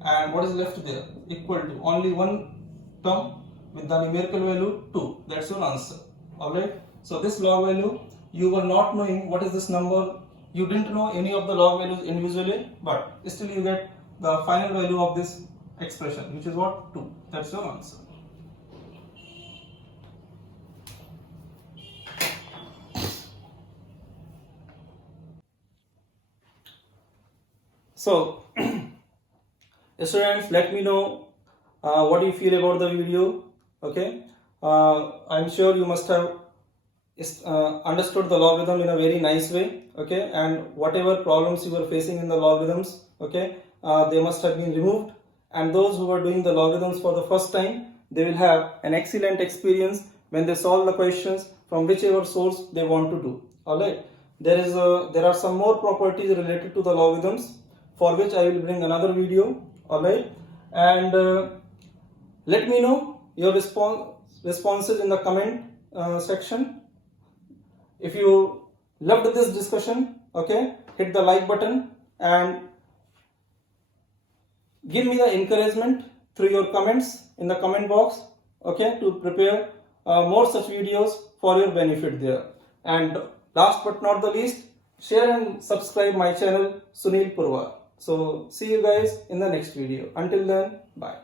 and what is left there? Equal to only one term with the numerical value 2. That's your answer. Alright. So this log value, you were not knowing what is this number. You didn't know any of the log values individually, but still you get the final value of this expression, which is what? 2. That's your answer. So students, let me know what you feel about the video. Okay, I'm sure you must have understood the logarithm in a very nice way. Okay, and whatever problems you were facing in the logarithms, okay, they must have been removed, and those who are doing the logarithms for the first time, they will have an excellent experience when they solve the questions from whichever source they want to do. Alright, there are some more properties related to the logarithms, for which I will bring another video. Alright, and let me know your responses in the comment section. If you loved this discussion, okay, hit the like button and give me the encouragement through your comments in the comment box, okay, to prepare more such videos for your benefit there. And last but not the least, share and subscribe my channel, Sunil Purwar. So see you guys in the next video. Until then, bye.